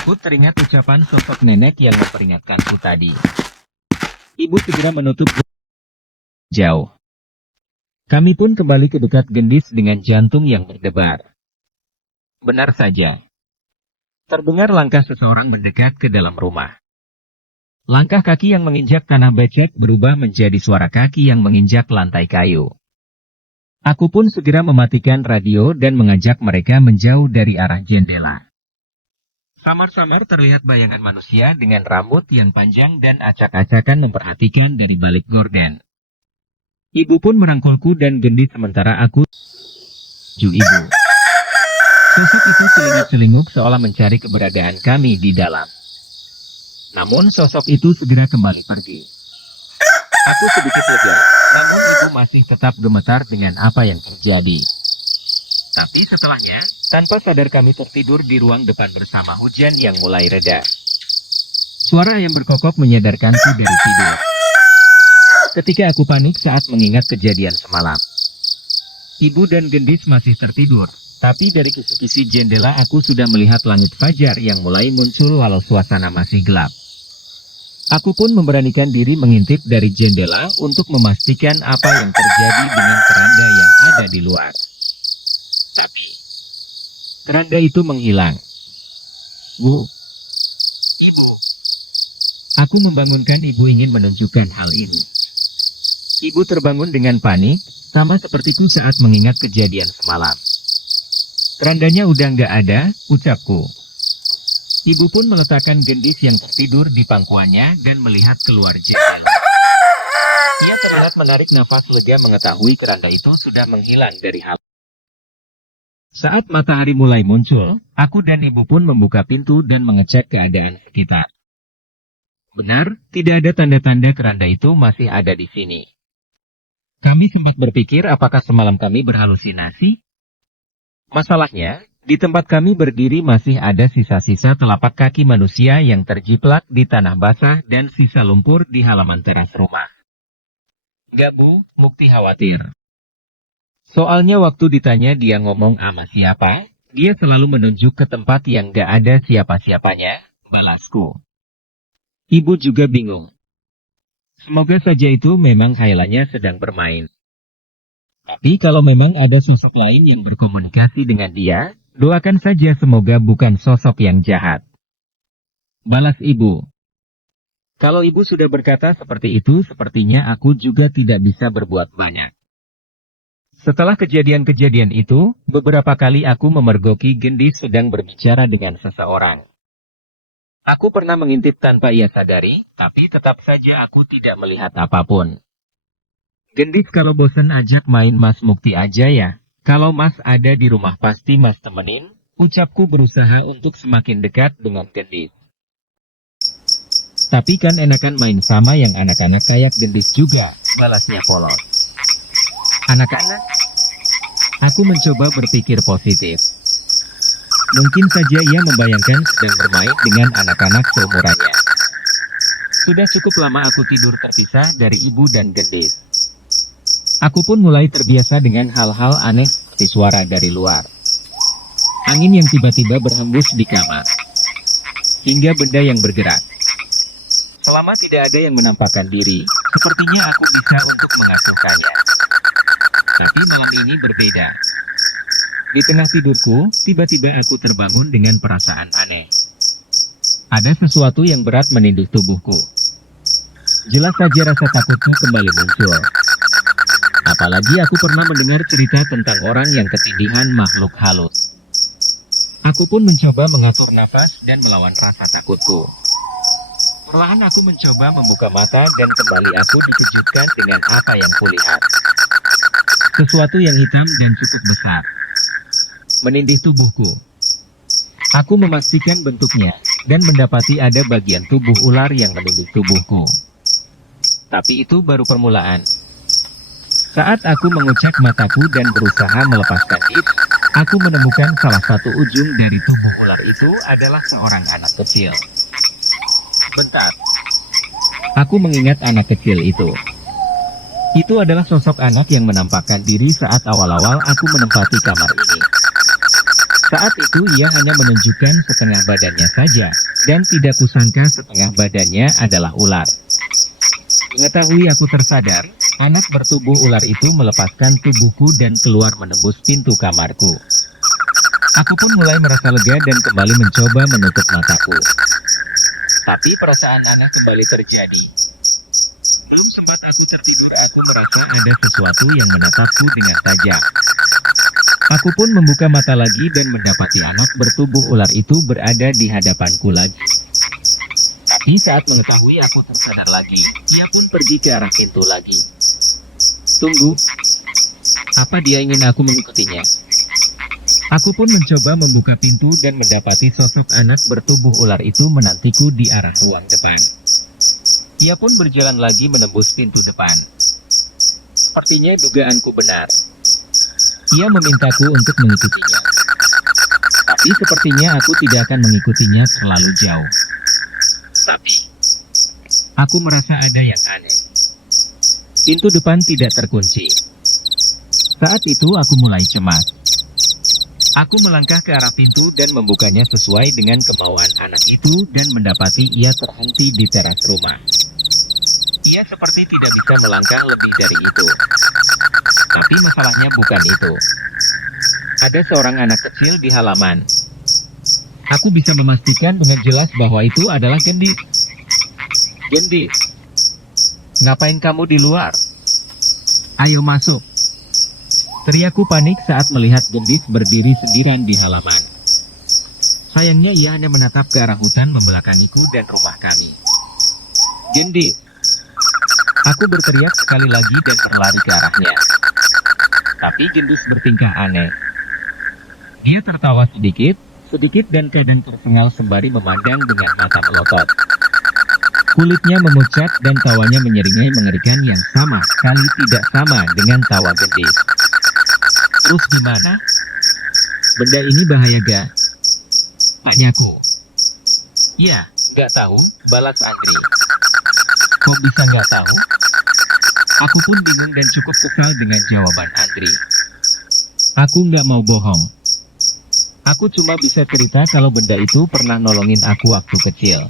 Aku teringat ucapan sosok nenek yang memperingatkanku tadi. Ibu segera menutup jauh. Kami pun kembali ke dekat Gendis dengan jantung yang berdebar. Benar saja. Terdengar langkah seseorang mendekat ke dalam rumah. Langkah kaki yang menginjak tanah becek berubah menjadi suara kaki yang menginjak lantai kayu. Aku pun segera mematikan radio dan mengajak mereka menjauh dari arah jendela. Samar-samar terlihat bayangan manusia dengan rambut yang panjang dan acak-acakan memperhatikan dari balik gorden. Ibu pun merangkulku dan gendis sementara aku tuju ibu. Sosok itu selinguk-selinguk seolah mencari keberadaan kami di dalam. Namun sosok itu segera kembali pergi. Aku sedikit lega, namun ibu masih tetap gemetar dengan apa yang terjadi. Tapi setelahnya, tanpa sadar kami tertidur di ruang depan bersama hujan yang mulai reda. Suara yang berkokok menyadarkanku dari tidur. Ketika aku panik saat mengingat kejadian semalam. Ibu dan gendis masih tertidur, tapi dari kisi-kisi jendela aku sudah melihat langit fajar yang mulai muncul walau suasana masih gelap. Aku pun memberanikan diri mengintip dari jendela untuk memastikan apa yang terjadi dengan keranda yang ada di luar. Tapi, keranda itu menghilang. Bu. Ibu. Aku membangunkan ibu ingin menunjukkan hal ini. Ibu terbangun dengan panik, sama sepertiku saat mengingat kejadian semalam. Kerandanya udah nggak ada, ucapku. Ibu pun meletakkan gendis yang tertidur di pangkuannya dan melihat keluar jendela. Ia terlihat menarik nafas lega mengetahui keranda itu sudah menghilang dari hal. Saat matahari mulai muncul, aku dan ibu pun membuka pintu dan mengecek keadaan sekitar. Benar, tidak ada tanda-tanda keranda itu masih ada di sini. Kami sempat berpikir apakah semalam kami berhalusinasi? Masalahnya, di tempat kami berdiri masih ada sisa-sisa telapak kaki manusia yang terjiplak di tanah basah dan sisa lumpur di halaman teras rumah. Gak Bu, Mukti khawatir. Soalnya waktu ditanya dia ngomong sama siapa, dia selalu menunjuk ke tempat yang gak ada siapa-siapanya, balasku. Ibu juga bingung. Semoga saja itu memang khayalannya sedang bermain. Tapi kalau memang ada sosok lain yang berkomunikasi dengan dia, doakan saja semoga bukan sosok yang jahat. Balas ibu. Kalau ibu sudah berkata seperti itu, sepertinya aku juga tidak bisa berbuat banyak. Setelah kejadian-kejadian itu, beberapa kali aku memergoki gendis sedang berbicara dengan seseorang. Aku pernah mengintip tanpa ia sadari, tapi tetap saja aku tidak melihat apapun. Gendis kalau bosan ajak main Mas Mukti aja ya. Kalau Mas ada di rumah pasti Mas temenin, ucapku berusaha untuk semakin dekat dengan gendis. Tapi kan enakan main sama yang anak-anak kayak gendis juga, balasnya polos. Anak-anak? Aku mencoba berpikir positif. Mungkin saja ia membayangkan sedang bermain dengan anak-anak seumurannya. Sudah cukup lama aku tidur terpisah dari ibu dan gendis. Aku pun mulai terbiasa dengan hal-hal aneh seperti suara dari luar. Angin yang tiba-tiba berhembus di kamar. Hingga benda yang bergerak. Selama tidak ada yang menampakkan diri, sepertinya aku bisa untuk mengasuhkannya. Tapi malam ini berbeda. Di tengah tidurku, tiba-tiba aku terbangun dengan perasaan aneh. Ada sesuatu yang berat menindih tubuhku. Jelas saja rasa takutku kembali muncul. Apalagi aku pernah mendengar cerita tentang orang yang ketindihan makhluk halus. Aku pun mencoba mengatur nafas dan melawan rasa takutku. Perlahan aku mencoba membuka mata dan kembali aku dikejutkan dengan apa yang kulihat. Sesuatu yang hitam dan cukup besar. Menindih tubuhku. Aku memastikan bentuknya dan mendapati ada bagian tubuh ular yang menindih tubuhku. Tapi itu baru permulaan. Saat aku mengucek mataku dan berusaha melepaskan gips, aku menemukan salah satu ujung dari tubuh ular itu adalah seorang anak kecil. Bentar. Aku mengingat anak kecil itu. Itu adalah sosok anak yang menampakkan diri saat awal-awal aku menempati kamar ini. Saat itu ia hanya menunjukkan setengah badannya saja, dan tidak kusangka setengah badannya adalah ular. Mengetahui aku tersadar, anak bertubuh ular itu melepaskan tubuhku dan keluar menembus pintu kamarku. Aku pun mulai merasa lega dan kembali mencoba menutup mataku. Tapi perasaan aneh kembali terjadi. Belum sempat aku tertidur, aku merasa ada sesuatu yang menatapku dengan tajam. Aku pun membuka mata lagi dan mendapati anak bertubuh ular itu berada di hadapanku lagi. Tapi saat mengetahui aku tersadar lagi, ia pun pergi ke arah pintu lagi. Tunggu, apa dia ingin aku mengikutinya? Aku pun mencoba membuka pintu dan mendapati sosok anak bertubuh ular itu menantiku di arah ruang depan. Ia pun berjalan lagi menembus pintu depan. Sepertinya dugaanku benar. Ia memintaku untuk mengikutinya. Tapi sepertinya aku tidak akan mengikutinya terlalu jauh. Tapi, aku merasa ada yang aneh. Pintu depan tidak terkunci. Saat itu aku mulai cemas. Aku melangkah ke arah pintu dan membukanya sesuai dengan kemauan anak itu dan mendapati ia terhenti di teras rumah. Ia seperti tidak bisa melangkah lebih dari itu. Tapi masalahnya bukan itu. Ada seorang anak kecil di halaman. Aku bisa memastikan dengan jelas bahwa itu adalah Gendis. Gendis, ngapain kamu di luar? Ayo masuk. Teriakku panik saat melihat Gendis berdiri sendirian di halaman. Sayangnya ia hanya menatap ke arah hutan membelakangiku dan rumah kami. Gendis. Aku berteriak sekali lagi dan berlari ke arahnya. Tapi Gendis bertingkah aneh. Dia tertawa sedikit dan kadang tersengal sembari memandang dengan mata melotot. Kulitnya memucat dan tawanya menyeringai mengerikan yang sama sekali tidak sama dengan tawa Gendis. Terus gimana? Benda ini bahaya gak? Tanyaku. Ya, nggak tahu, balas Andri. Kok bisa nggak tahu? Aku pun bingung dan cukup kesal dengan jawaban Andri. Aku nggak mau bohong. Aku cuma bisa cerita kalau benda itu pernah nolongin aku waktu kecil.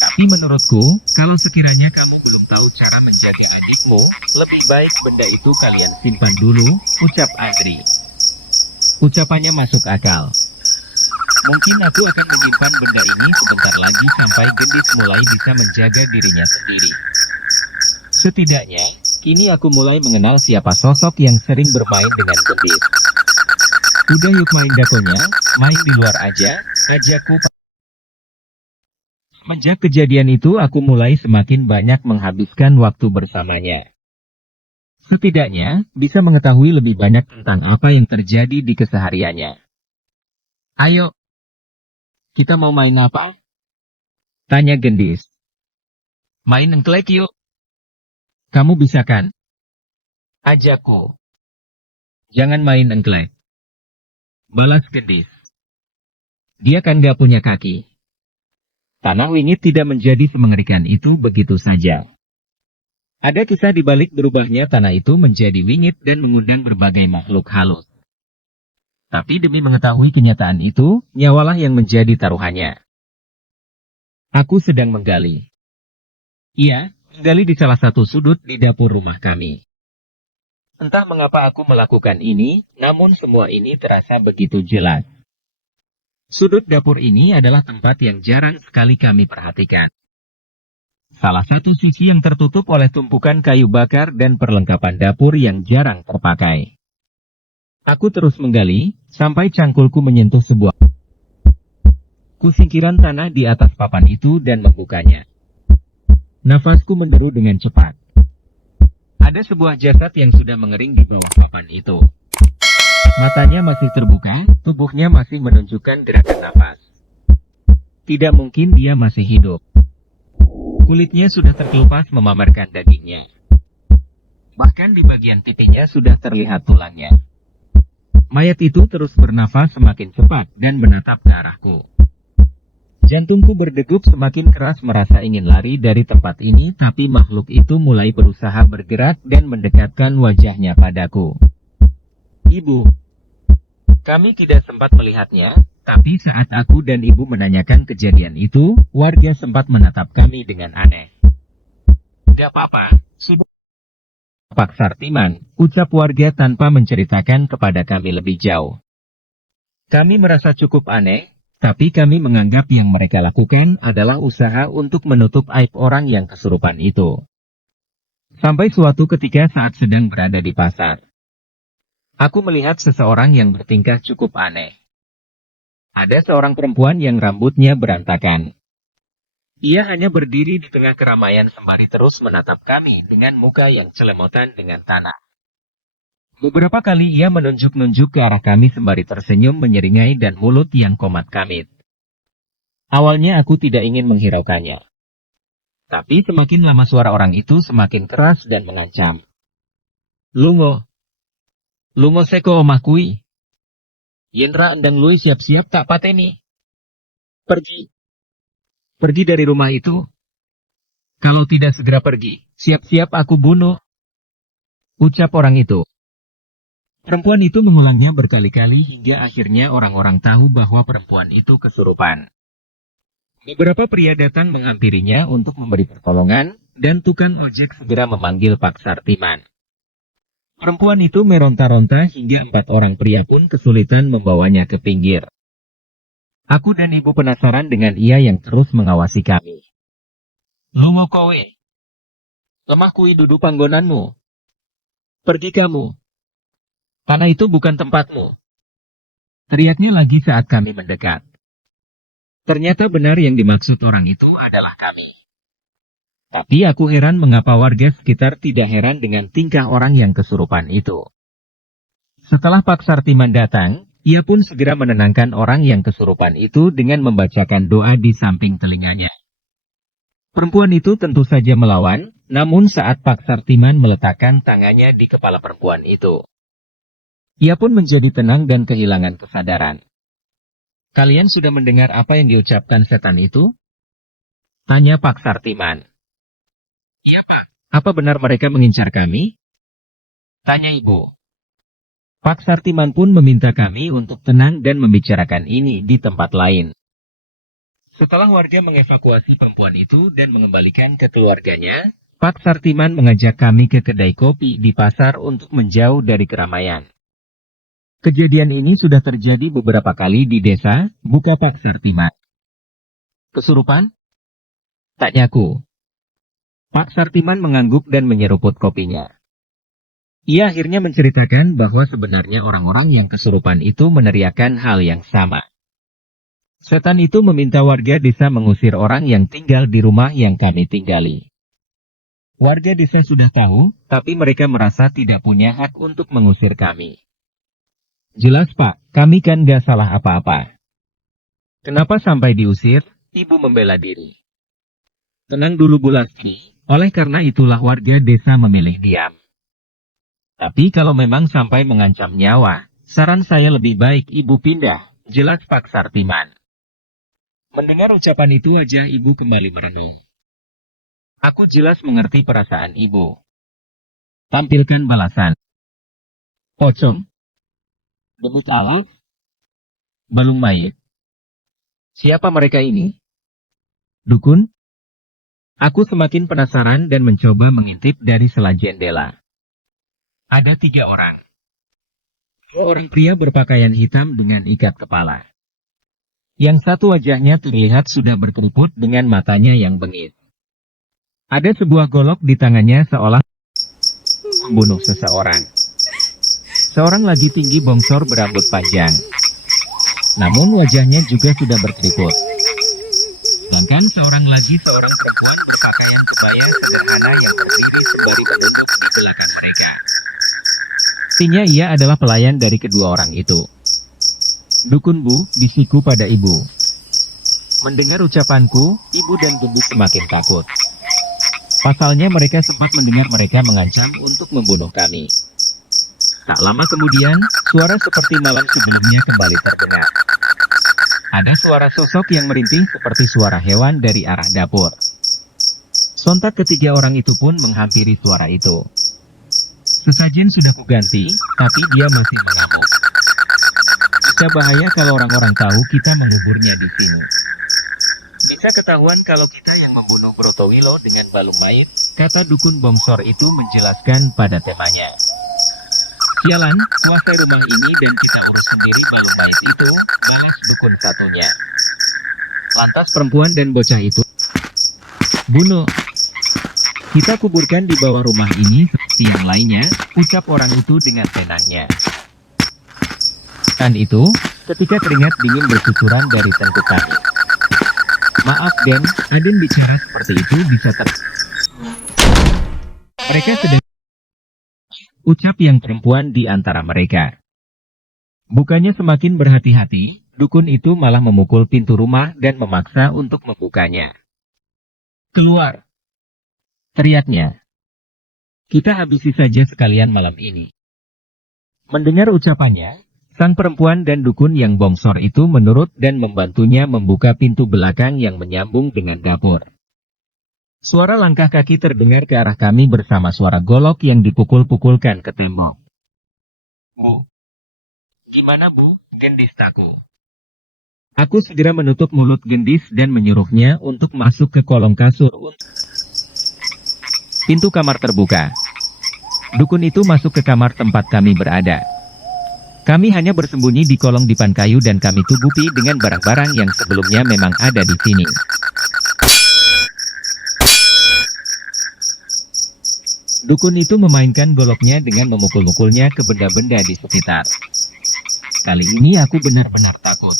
Tapi menurutku, kalau sekiranya kamu belum tahu cara menjaga adikmu, lebih baik benda itu kalian simpan dulu, ucap Andri. Ucapannya masuk akal. Mungkin aku akan menyimpan benda ini sebentar lagi sampai Gendis mulai bisa menjaga dirinya sendiri. Setidaknya, kini aku mulai mengenal siapa sosok yang sering bermain dengan Gendis. Udah yuk main dakonya, main di luar aja, ajakku. Semenjak kejadian itu aku mulai semakin banyak menghabiskan waktu bersamanya. Setidaknya, bisa mengetahui lebih banyak tentang apa yang terjadi di kesehariannya. Ayo, kita mau main apa? Tanya Gendis. Main engklek yuk. Kamu bisa kan? Ajakku. Jangan main engklek. Balas Gendis. Dia kan gak punya kaki. Tanah wingit tidak menjadi semengerikan itu begitu saja. Ada kisah di balik berubahnya tanah itu menjadi wingit dan mengundang berbagai makhluk halus. Tapi demi mengetahui kenyataan itu, nyawalah yang menjadi taruhannya. Aku sedang menggali. Iya, menggali di salah satu sudut di dapur rumah kami. Entah mengapa aku melakukan ini, namun semua ini terasa begitu jelas. Sudut dapur ini adalah tempat yang jarang sekali kami perhatikan. Salah satu sisi yang tertutup oleh tumpukan kayu bakar dan perlengkapan dapur yang jarang terpakai. Aku terus menggali, sampai cangkulku menyentuh sebuah kusingkiran tanah di atas papan itu dan membukanya. Nafasku menderu dengan cepat. Ada sebuah jasad yang sudah mengering di bawah papan itu. Matanya masih terbuka, tubuhnya masih menunjukkan gerakan nafas. Tidak mungkin dia masih hidup. Kulitnya sudah terkelupas memamerkan dagingnya. Bahkan di bagian pipinya sudah terlihat tulangnya. Mayat itu terus bernafas semakin cepat dan menatap ke arahku. Jantungku berdegup semakin keras merasa ingin lari dari tempat ini, tapi makhluk itu mulai berusaha bergerak dan mendekatkan wajahnya padaku. Ibu. Kami tidak sempat melihatnya, tapi saat aku dan ibu menanyakan kejadian itu, warga sempat menatap kami dengan aneh. Gak apa-apa, sudah. Pak Sartiman, ucap warga tanpa menceritakan kepada kami lebih jauh. Kami merasa cukup aneh, tapi kami menganggap yang mereka lakukan adalah usaha untuk menutup aib orang yang kesurupan itu. Sampai suatu ketika saat sedang berada di pasar, aku melihat seseorang yang bertingkah cukup aneh. Ada seorang perempuan yang rambutnya berantakan. Ia hanya berdiri di tengah keramaian sembari terus menatap kami dengan muka yang celemotan dengan tanah. Beberapa kali ia menunjuk-nunjuk ke arah kami sembari tersenyum menyeringai dan mulut yang komat kamit. Awalnya aku tidak ingin menghiraukannya. Tapi semakin lama suara orang itu semakin keras dan mengancam. Lungo. Lungo seko omah kui. Yenra endang lui siap-siap tak pateni. Pergi. Pergi dari rumah itu. Kalau tidak segera pergi, siap-siap aku bunuh. Ucap orang itu. Perempuan itu mengulangnya berkali-kali hingga akhirnya orang-orang tahu bahwa perempuan itu kesurupan. Beberapa pria datang menghampirinya untuk memberi pertolongan, dan tukang ojek segera memanggil Pak Sartiman. Perempuan itu meronta-ronta hingga 4 orang pria pun kesulitan membawanya ke pinggir. Aku dan ibu penasaran dengan ia yang terus mengawasi kami. Lungo kowe. Lemah kui duduk panggonanmu. Pergi kamu. Tanah itu bukan tempatmu. Teriaknya lagi saat kami mendekat. Ternyata benar yang dimaksud orang itu adalah kami. Tapi aku heran mengapa warga sekitar tidak heran dengan tingkah orang yang kesurupan itu. Setelah Pak Sartiman datang, ia pun segera menenangkan orang yang kesurupan itu dengan membacakan doa di samping telinganya. Perempuan itu tentu saja melawan, namun saat Pak Sartiman meletakkan tangannya di kepala perempuan itu, ia pun menjadi tenang dan kehilangan kesadaran. Kalian sudah mendengar apa yang diucapkan setan itu? Tanya Pak Sartiman. Iya Pak, apa benar mereka mengincar kami? Tanya ibu. Pak Sartiman pun meminta kami untuk tenang dan membicarakan ini di tempat lain. Setelah warga mengevakuasi perempuan itu dan mengembalikan ke keluarganya, Pak Sartiman mengajak kami ke kedai kopi di pasar untuk menjauh dari keramaian. Kejadian ini sudah terjadi beberapa kali di desa, buka Pak Sartiman. Kesurupan? Tanyaku. Pak Sartiman mengangguk dan menyeruput kopinya. Ia akhirnya menceritakan bahwa sebenarnya orang-orang yang kesurupan itu meneriakkan hal yang sama. Setan itu meminta warga desa mengusir orang yang tinggal di rumah yang kami tinggali. Warga desa sudah tahu, tapi mereka merasa tidak punya hak untuk mengusir kami. Jelas Pak, kami kan gak salah apa-apa. Kenapa sampai diusir? Ibu membela diri. Tenang dulu Bu Lasti, oleh karena itulah warga desa memilih diam. Tapi kalau memang sampai mengancam nyawa, saran saya lebih baik Ibu pindah, jelas Pak Sartiman. Mendengar ucapan itu wajah Ibu kembali merenung. Aku jelas mengerti perasaan Ibu. Tampilkan balasan. Pocong. Demi Allah, balung mayit. Siapa mereka ini? Dukun? Aku semakin penasaran dan mencoba mengintip dari sela jendela. Ada 3 orang. 2 orang pria berpakaian hitam dengan ikat kepala. Yang satu wajahnya terlihat sudah berkeriput dengan matanya yang bengit. Ada sebuah golok di tangannya seolah membunuh seseorang. Seorang lagi tinggi bongsor berambut panjang. Namun wajahnya juga sudah berkeriput. Sedangkan seorang perempuan berpakaian kebaya sederhana yang berdiri sembari menunduk di belakang mereka. Sepertinya ia adalah pelayan dari kedua orang itu. Dukun Bu, bisiku pada ibu. Mendengar ucapanku, ibu dan gendut semakin takut. Pasalnya mereka sempat mendengar mereka mengancam untuk membunuh kami. Tak lama kemudian, suara seperti malam sebelumnya kembali terdengar. Ada suara sosok yang merintih seperti suara hewan dari arah dapur. Sontak ketiga orang itu pun menghampiri suara itu. Sesajen sudah kuganti, tapi dia masih mengamuk. Bisa bahaya kalau orang-orang tahu kita menguburnya di sini. Bisa ketahuan kalau kita yang membunuh Brotowilo dengan balung mayit, kata dukun bongsor itu menjelaskan pada temanya. Sialan, kuasai rumah ini dan kita urus sendiri balung mayat itu, balas dukun satunya. Lantas perempuan dan bocah itu, bunuh. Kita kuburkan di bawah rumah ini seperti yang lainnya, ucap orang itu dengan tenangnya. Dan itu, ketika keringat dingin bercucuran dari tengkuk kami. Maaf Den, Aden bicara seperti itu bisa Mereka sedang ucap yang perempuan di antara mereka. Bukannya semakin berhati-hati, dukun itu malah memukul pintu rumah dan memaksa untuk membukanya. Keluar! Teriaknya. Kita habisi saja sekalian malam ini. Mendengar ucapannya, sang perempuan dan dukun yang bongsor itu menurut dan membantunya membuka pintu belakang yang menyambung dengan dapur. Suara langkah kaki terdengar ke arah kami bersama suara golok yang dipukul-pukulkan ke tembok. Bu. Gimana Bu, gendis taku? Aku segera menutup mulut gendis dan menyuruhnya untuk masuk ke kolong kasur. Pintu kamar terbuka. Dukun itu masuk ke kamar tempat kami berada. Kami hanya bersembunyi di kolong dipan kayu dan kami tubuhi dengan barang-barang yang sebelumnya memang ada di sini. Dukun itu memainkan goloknya dengan memukul-mukulnya ke benda-benda di sekitar. Kali ini aku benar-benar takut.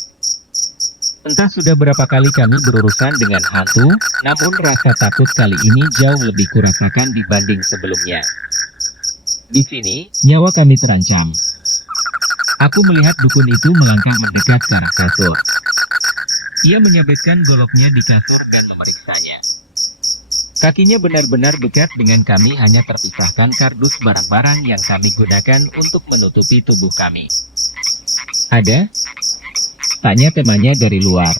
Entah sudah berapa kali kami berurusan dengan hantu, namun rasa takut kali ini jauh lebih kurasakan dibanding sebelumnya. Di sini, nyawa kami terancam. Aku melihat dukun itu melangkah mendekat ke arah kasur. Ia menyabetkan goloknya di kasur dan memeriksanya. Kakinya benar-benar dekat dengan kami, hanya terpisahkan kardus barang-barang yang kami gunakan untuk menutupi tubuh kami. Ada? Tanya temannya dari luar.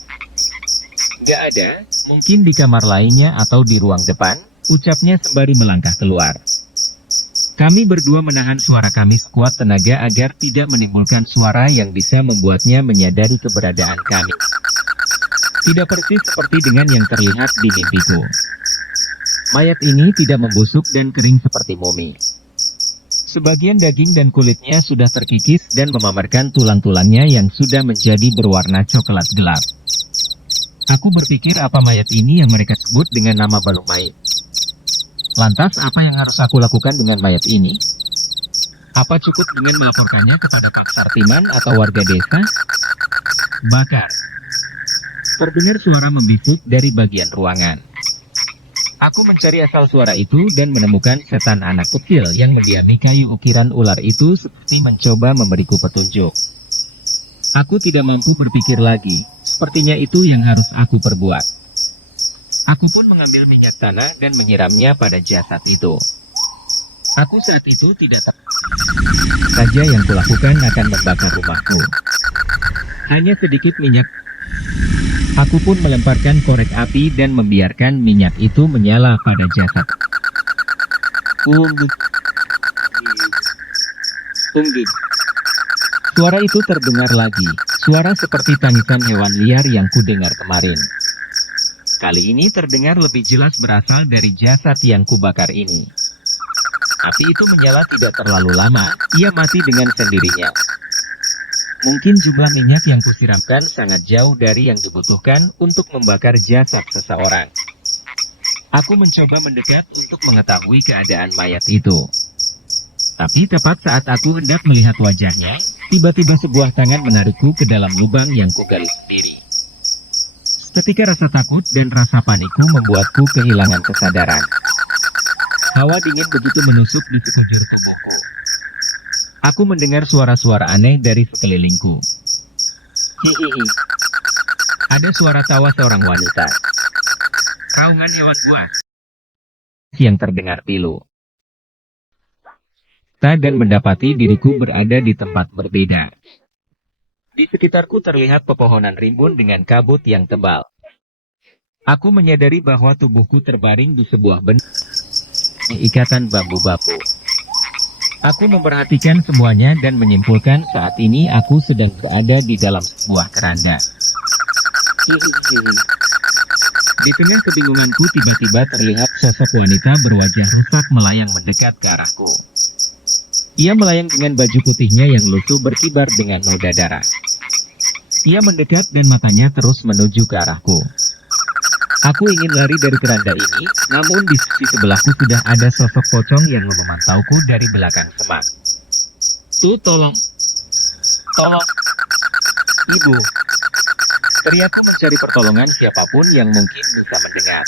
Gak ada, mungkin di kamar lainnya atau di ruang depan, ucapnya sembari melangkah keluar. Kami berdua menahan suara kami sekuat tenaga agar tidak menimbulkan suara yang bisa membuatnya menyadari keberadaan kami. Tidak persis seperti dengan yang terlihat di mimpiku. Mayat ini tidak membusuk dan kering seperti mumi. Sebagian daging dan kulitnya sudah terkikis dan memamerkan tulang-tulangnya yang sudah menjadi berwarna coklat gelap. Aku berpikir apa mayat ini yang mereka sebut dengan nama balung mayat. Lantas apa yang harus aku lakukan dengan mayat ini? Apa cukup dengan melaporkannya kepada Pak Sartiman atau warga desa? Bakar. Terdengar suara membisik dari bagian ruangan. Aku mencari asal suara itu dan menemukan setan anak kecil yang mendiami kayu ukiran ular itu seperti mencoba memberiku petunjuk. Aku tidak mampu berpikir lagi, sepertinya itu yang harus aku perbuat. Aku pun mengambil minyak tanah dan menyiramnya pada jasad itu. Aku saat itu tidak tahu saja yang kulakukan akan membakar rumahku. Hanya sedikit minyak. Aku pun melemparkan korek api dan membiarkan minyak itu menyala pada jasad. Suara itu terdengar lagi, suara seperti tangisan hewan liar yang kudengar kemarin. Kali ini terdengar lebih jelas berasal dari jasad yang kubakar ini. Api itu menyala tidak terlalu lama, ia mati dengan sendirinya. Mungkin jumlah minyak yang kusiramkan sangat jauh dari yang dibutuhkan untuk membakar jasad seseorang. Aku mencoba mendekat untuk mengetahui keadaan mayat itu. Tapi tepat saat aku hendak melihat wajahnya, tiba-tiba sebuah tangan menarikku ke dalam lubang yang kugali sendiri. Ketika rasa takut dan rasa panikku membuatku kehilangan kesadaran. Hawa dingin begitu menusuk di sekujur tubuhku. Aku mendengar suara-suara aneh dari sekelilingku. Hihihi. Ada suara tawa seorang wanita. Raungan hewan buas yang terdengar pilu. Dan mendapati diriku berada di tempat berbeda. Di sekitarku terlihat pepohonan rimbun dengan kabut yang tebal. Aku menyadari bahwa tubuhku terbaring di sebuah benda ikatan bambu-bambu. Aku memperhatikan semuanya dan menyimpulkan saat ini aku sedang berada di dalam sebuah keranda. Di tengah kebingunganku tiba-tiba terlihat sosok wanita berwajah rusak melayang mendekat ke arahku. Ia melayang dengan baju putihnya yang lusuh berkibar dengan noda darah. Ia mendekat dan matanya terus menuju ke arahku. Aku ingin lari dari keranda ini, namun di sisi sebelahku sudah ada sosok pocong yang memantauku dari belakang semak. Tuh, tolong, tolong, ibu. Teriakku mencari pertolongan siapapun yang mungkin bisa mendengar.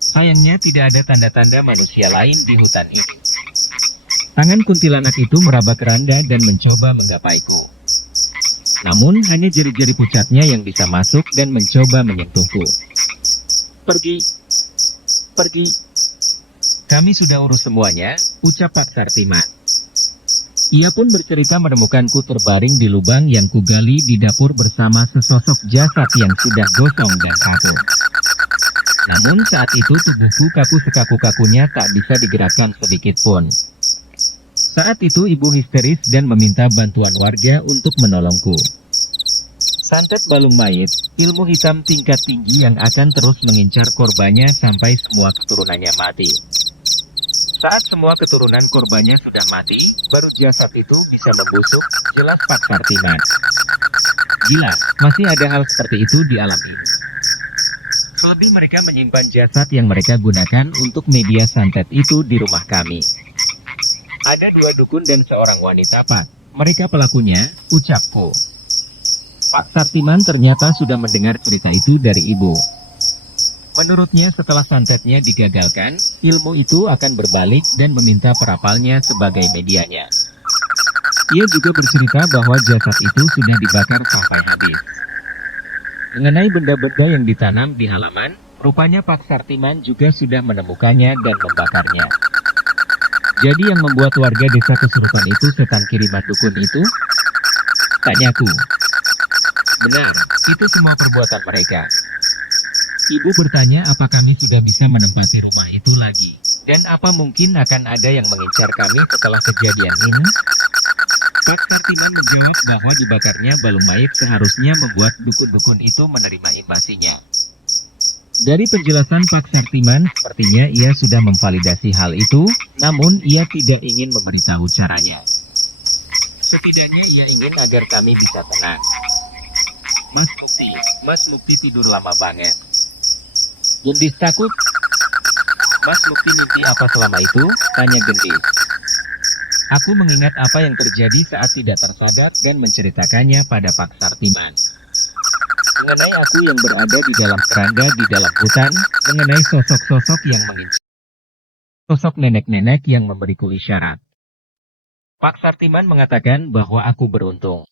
Sayangnya tidak ada tanda-tanda manusia lain di hutan ini. Tangan kuntilanak itu meraba keranda dan mencoba menggapaiku. Namun hanya jari-jari pucatnya yang bisa masuk dan mencoba menyentuhku. Pergi, pergi. Kami sudah urus semuanya, ucap Pak Sartiman. Ia pun bercerita menemukanku terbaring di lubang yang kugali di dapur bersama sesosok jasad yang sudah gosong dan kaku. Namun saat itu tubuhku kaku sekaku-kakunya tak bisa digerakkan sedikit pun. Saat itu ibu histeris dan meminta bantuan warga untuk menolongku. Santet balung mayit, ilmu hitam tingkat tinggi yang akan terus mengincar korbannya sampai semua keturunannya mati. Saat semua keturunan korbannya sudah mati, baru jasad itu bisa membusuk, jelas Pak Sartiman. Gila, masih ada hal seperti itu di alam ini. Selebih mereka menyimpan jasad yang mereka gunakan untuk media santet itu di rumah kami. Ada 2 dukun dan seorang wanita, Pak. Mereka pelakunya, ucapku. Pak Sartiman ternyata sudah mendengar cerita itu dari ibu. Menurutnya setelah santetnya digagalkan, ilmu itu akan berbalik dan meminta perapalnya sebagai medianya. Ia juga bercerita bahwa jasad itu sudah dibakar sampai habis. Mengenai benda-benda yang ditanam di halaman, rupanya Pak Sartiman juga sudah menemukannya dan membakarnya. Jadi yang membuat warga desa kesurupan itu setan kiriman dukun itu? Tanyaku. Benar, itu semua perbuatan mereka. Ibu bertanya apa kami sudah bisa menempati rumah itu lagi. Dan apa mungkin akan ada yang mengincar kami setelah kejadian ini? Pak Sartiman menjawab bahwa dibakarnya balung mayit seharusnya membuat dukun-dukun itu menerima invasinya. Dari penjelasan Pak Sartiman, sepertinya ia sudah memvalidasi hal itu, namun ia tidak ingin memberitahu caranya. Setidaknya ia ingin agar kami bisa tenang. Mas Mukti tidur lama banget. Gendis takut. Mas Mukti mimpi apa selama itu? Tanya Gendis. Aku mengingat apa yang terjadi saat tidak tersadar dan menceritakannya pada Pak Sartiman. Mengenai aku yang berada di dalam keranda di dalam hutan, mengenai sosok-sosok yang mengincar, sosok nenek-nenek yang memberiku isyarat. Pak Sartiman mengatakan bahwa aku beruntung.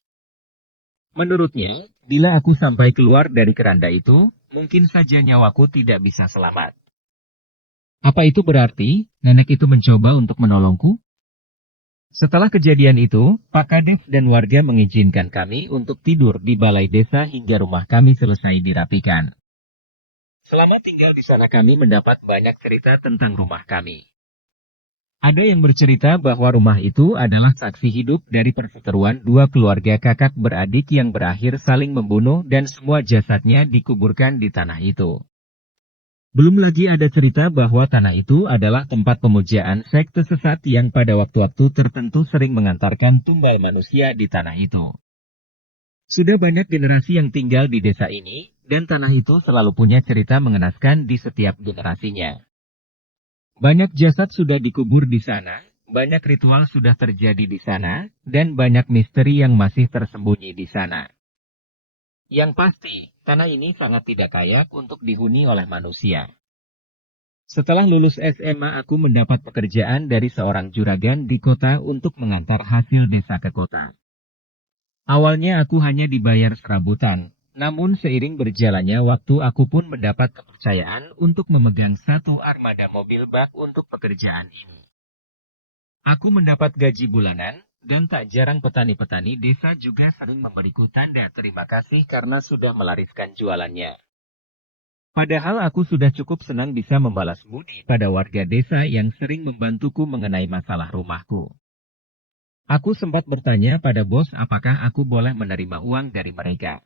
Menurutnya, bila aku sampai keluar dari keranda itu, mungkin saja nyawaku tidak bisa selamat. Apa itu berarti? Nenek itu mencoba untuk menolongku? Setelah kejadian itu, Pak Kades dan warga mengizinkan kami untuk tidur di balai desa hingga rumah kami selesai dirapikan. Selama tinggal di sana kami mendapat banyak cerita tentang rumah kami. Ada yang bercerita bahwa rumah itu adalah saksi hidup dari perseteruan 2 keluarga kakak beradik yang berakhir saling membunuh dan semua jasadnya dikuburkan di tanah itu. Belum lagi ada cerita bahwa tanah itu adalah tempat pemujaan sekte sesat yang pada waktu-waktu tertentu sering mengantarkan tumbal manusia di tanah itu. Sudah banyak generasi yang tinggal di desa ini, dan tanah itu selalu punya cerita mengenaskan di setiap generasinya. Banyak jasad sudah dikubur di sana, banyak ritual sudah terjadi di sana, dan banyak misteri yang masih tersembunyi di sana. Yang pasti, tanah ini sangat tidak layak untuk dihuni oleh manusia. Setelah lulus SMA aku mendapat pekerjaan dari seorang juragan di kota untuk mengantar hasil desa ke kota. Awalnya aku hanya dibayar serabutan, namun seiring berjalannya waktu aku pun mendapat kepercayaan untuk memegang 1 armada mobil bak untuk pekerjaan ini. Aku mendapat gaji bulanan, dan tak jarang petani-petani desa juga sering memberiku tanda terima kasih karena sudah melariskan jualannya. Padahal aku sudah cukup senang bisa membalas budi pada warga desa yang sering membantuku mengenai masalah rumahku. Aku sempat bertanya pada bos apakah aku boleh menerima uang dari mereka.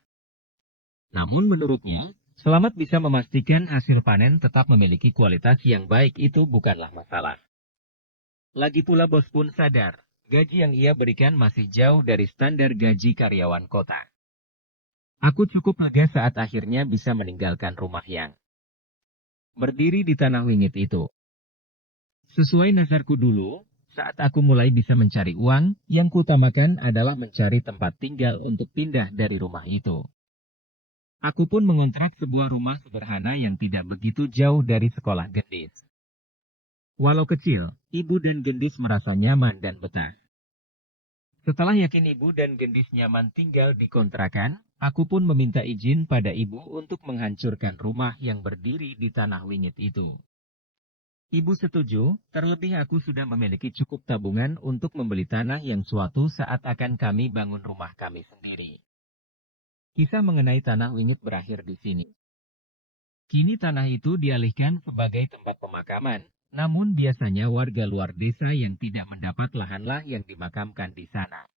Namun menurutnya, selamat bisa memastikan hasil panen tetap memiliki kualitas yang baik itu bukanlah masalah. Lagi pula bos pun sadar, gaji yang ia berikan masih jauh dari standar gaji karyawan kota. Aku cukup lega saat akhirnya bisa meninggalkan rumah yang berdiri di tanah wingit itu. Sesuai nazarku dulu, saat aku mulai bisa mencari uang, yang kutamakan adalah mencari tempat tinggal untuk pindah dari rumah itu. Aku pun mengontrak sebuah rumah sederhana yang tidak begitu jauh dari sekolah gendis. Walau kecil, ibu dan gendis merasa nyaman dan betah. Setelah yakin ibu dan gendis nyaman tinggal di kontrakan, aku pun meminta izin pada ibu untuk menghancurkan rumah yang berdiri di tanah wingit itu. Ibu setuju, terlebih aku sudah memiliki cukup tabungan untuk membeli tanah yang suatu saat akan kami bangun rumah kami sendiri. Kisah mengenai tanah wingit berakhir di sini. Kini tanah itu dialihkan sebagai tempat pemakaman, namun biasanya warga luar desa yang tidak mendapat lahanlah yang dimakamkan di sana.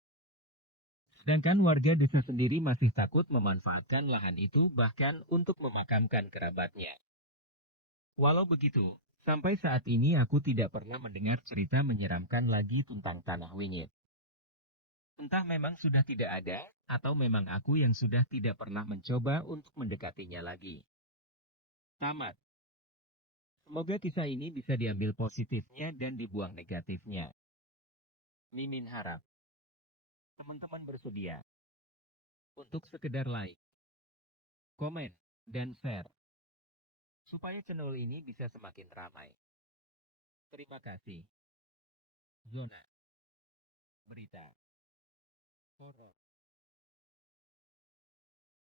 Sedangkan warga desa sendiri masih takut memanfaatkan lahan itu bahkan untuk memakamkan kerabatnya. Walau begitu, sampai saat ini aku tidak pernah mendengar cerita menyeramkan lagi tentang tanah wingit. Entah memang sudah tidak ada, atau memang aku yang sudah tidak pernah mencoba untuk mendekatinya lagi. Tamat. Semoga kisah ini bisa diambil positifnya dan dibuang negatifnya. Mimin harap teman-teman bersedia untuk sekedar like, komen, dan share, supaya channel ini bisa semakin ramai. Terima kasih. Zona Berita Horor.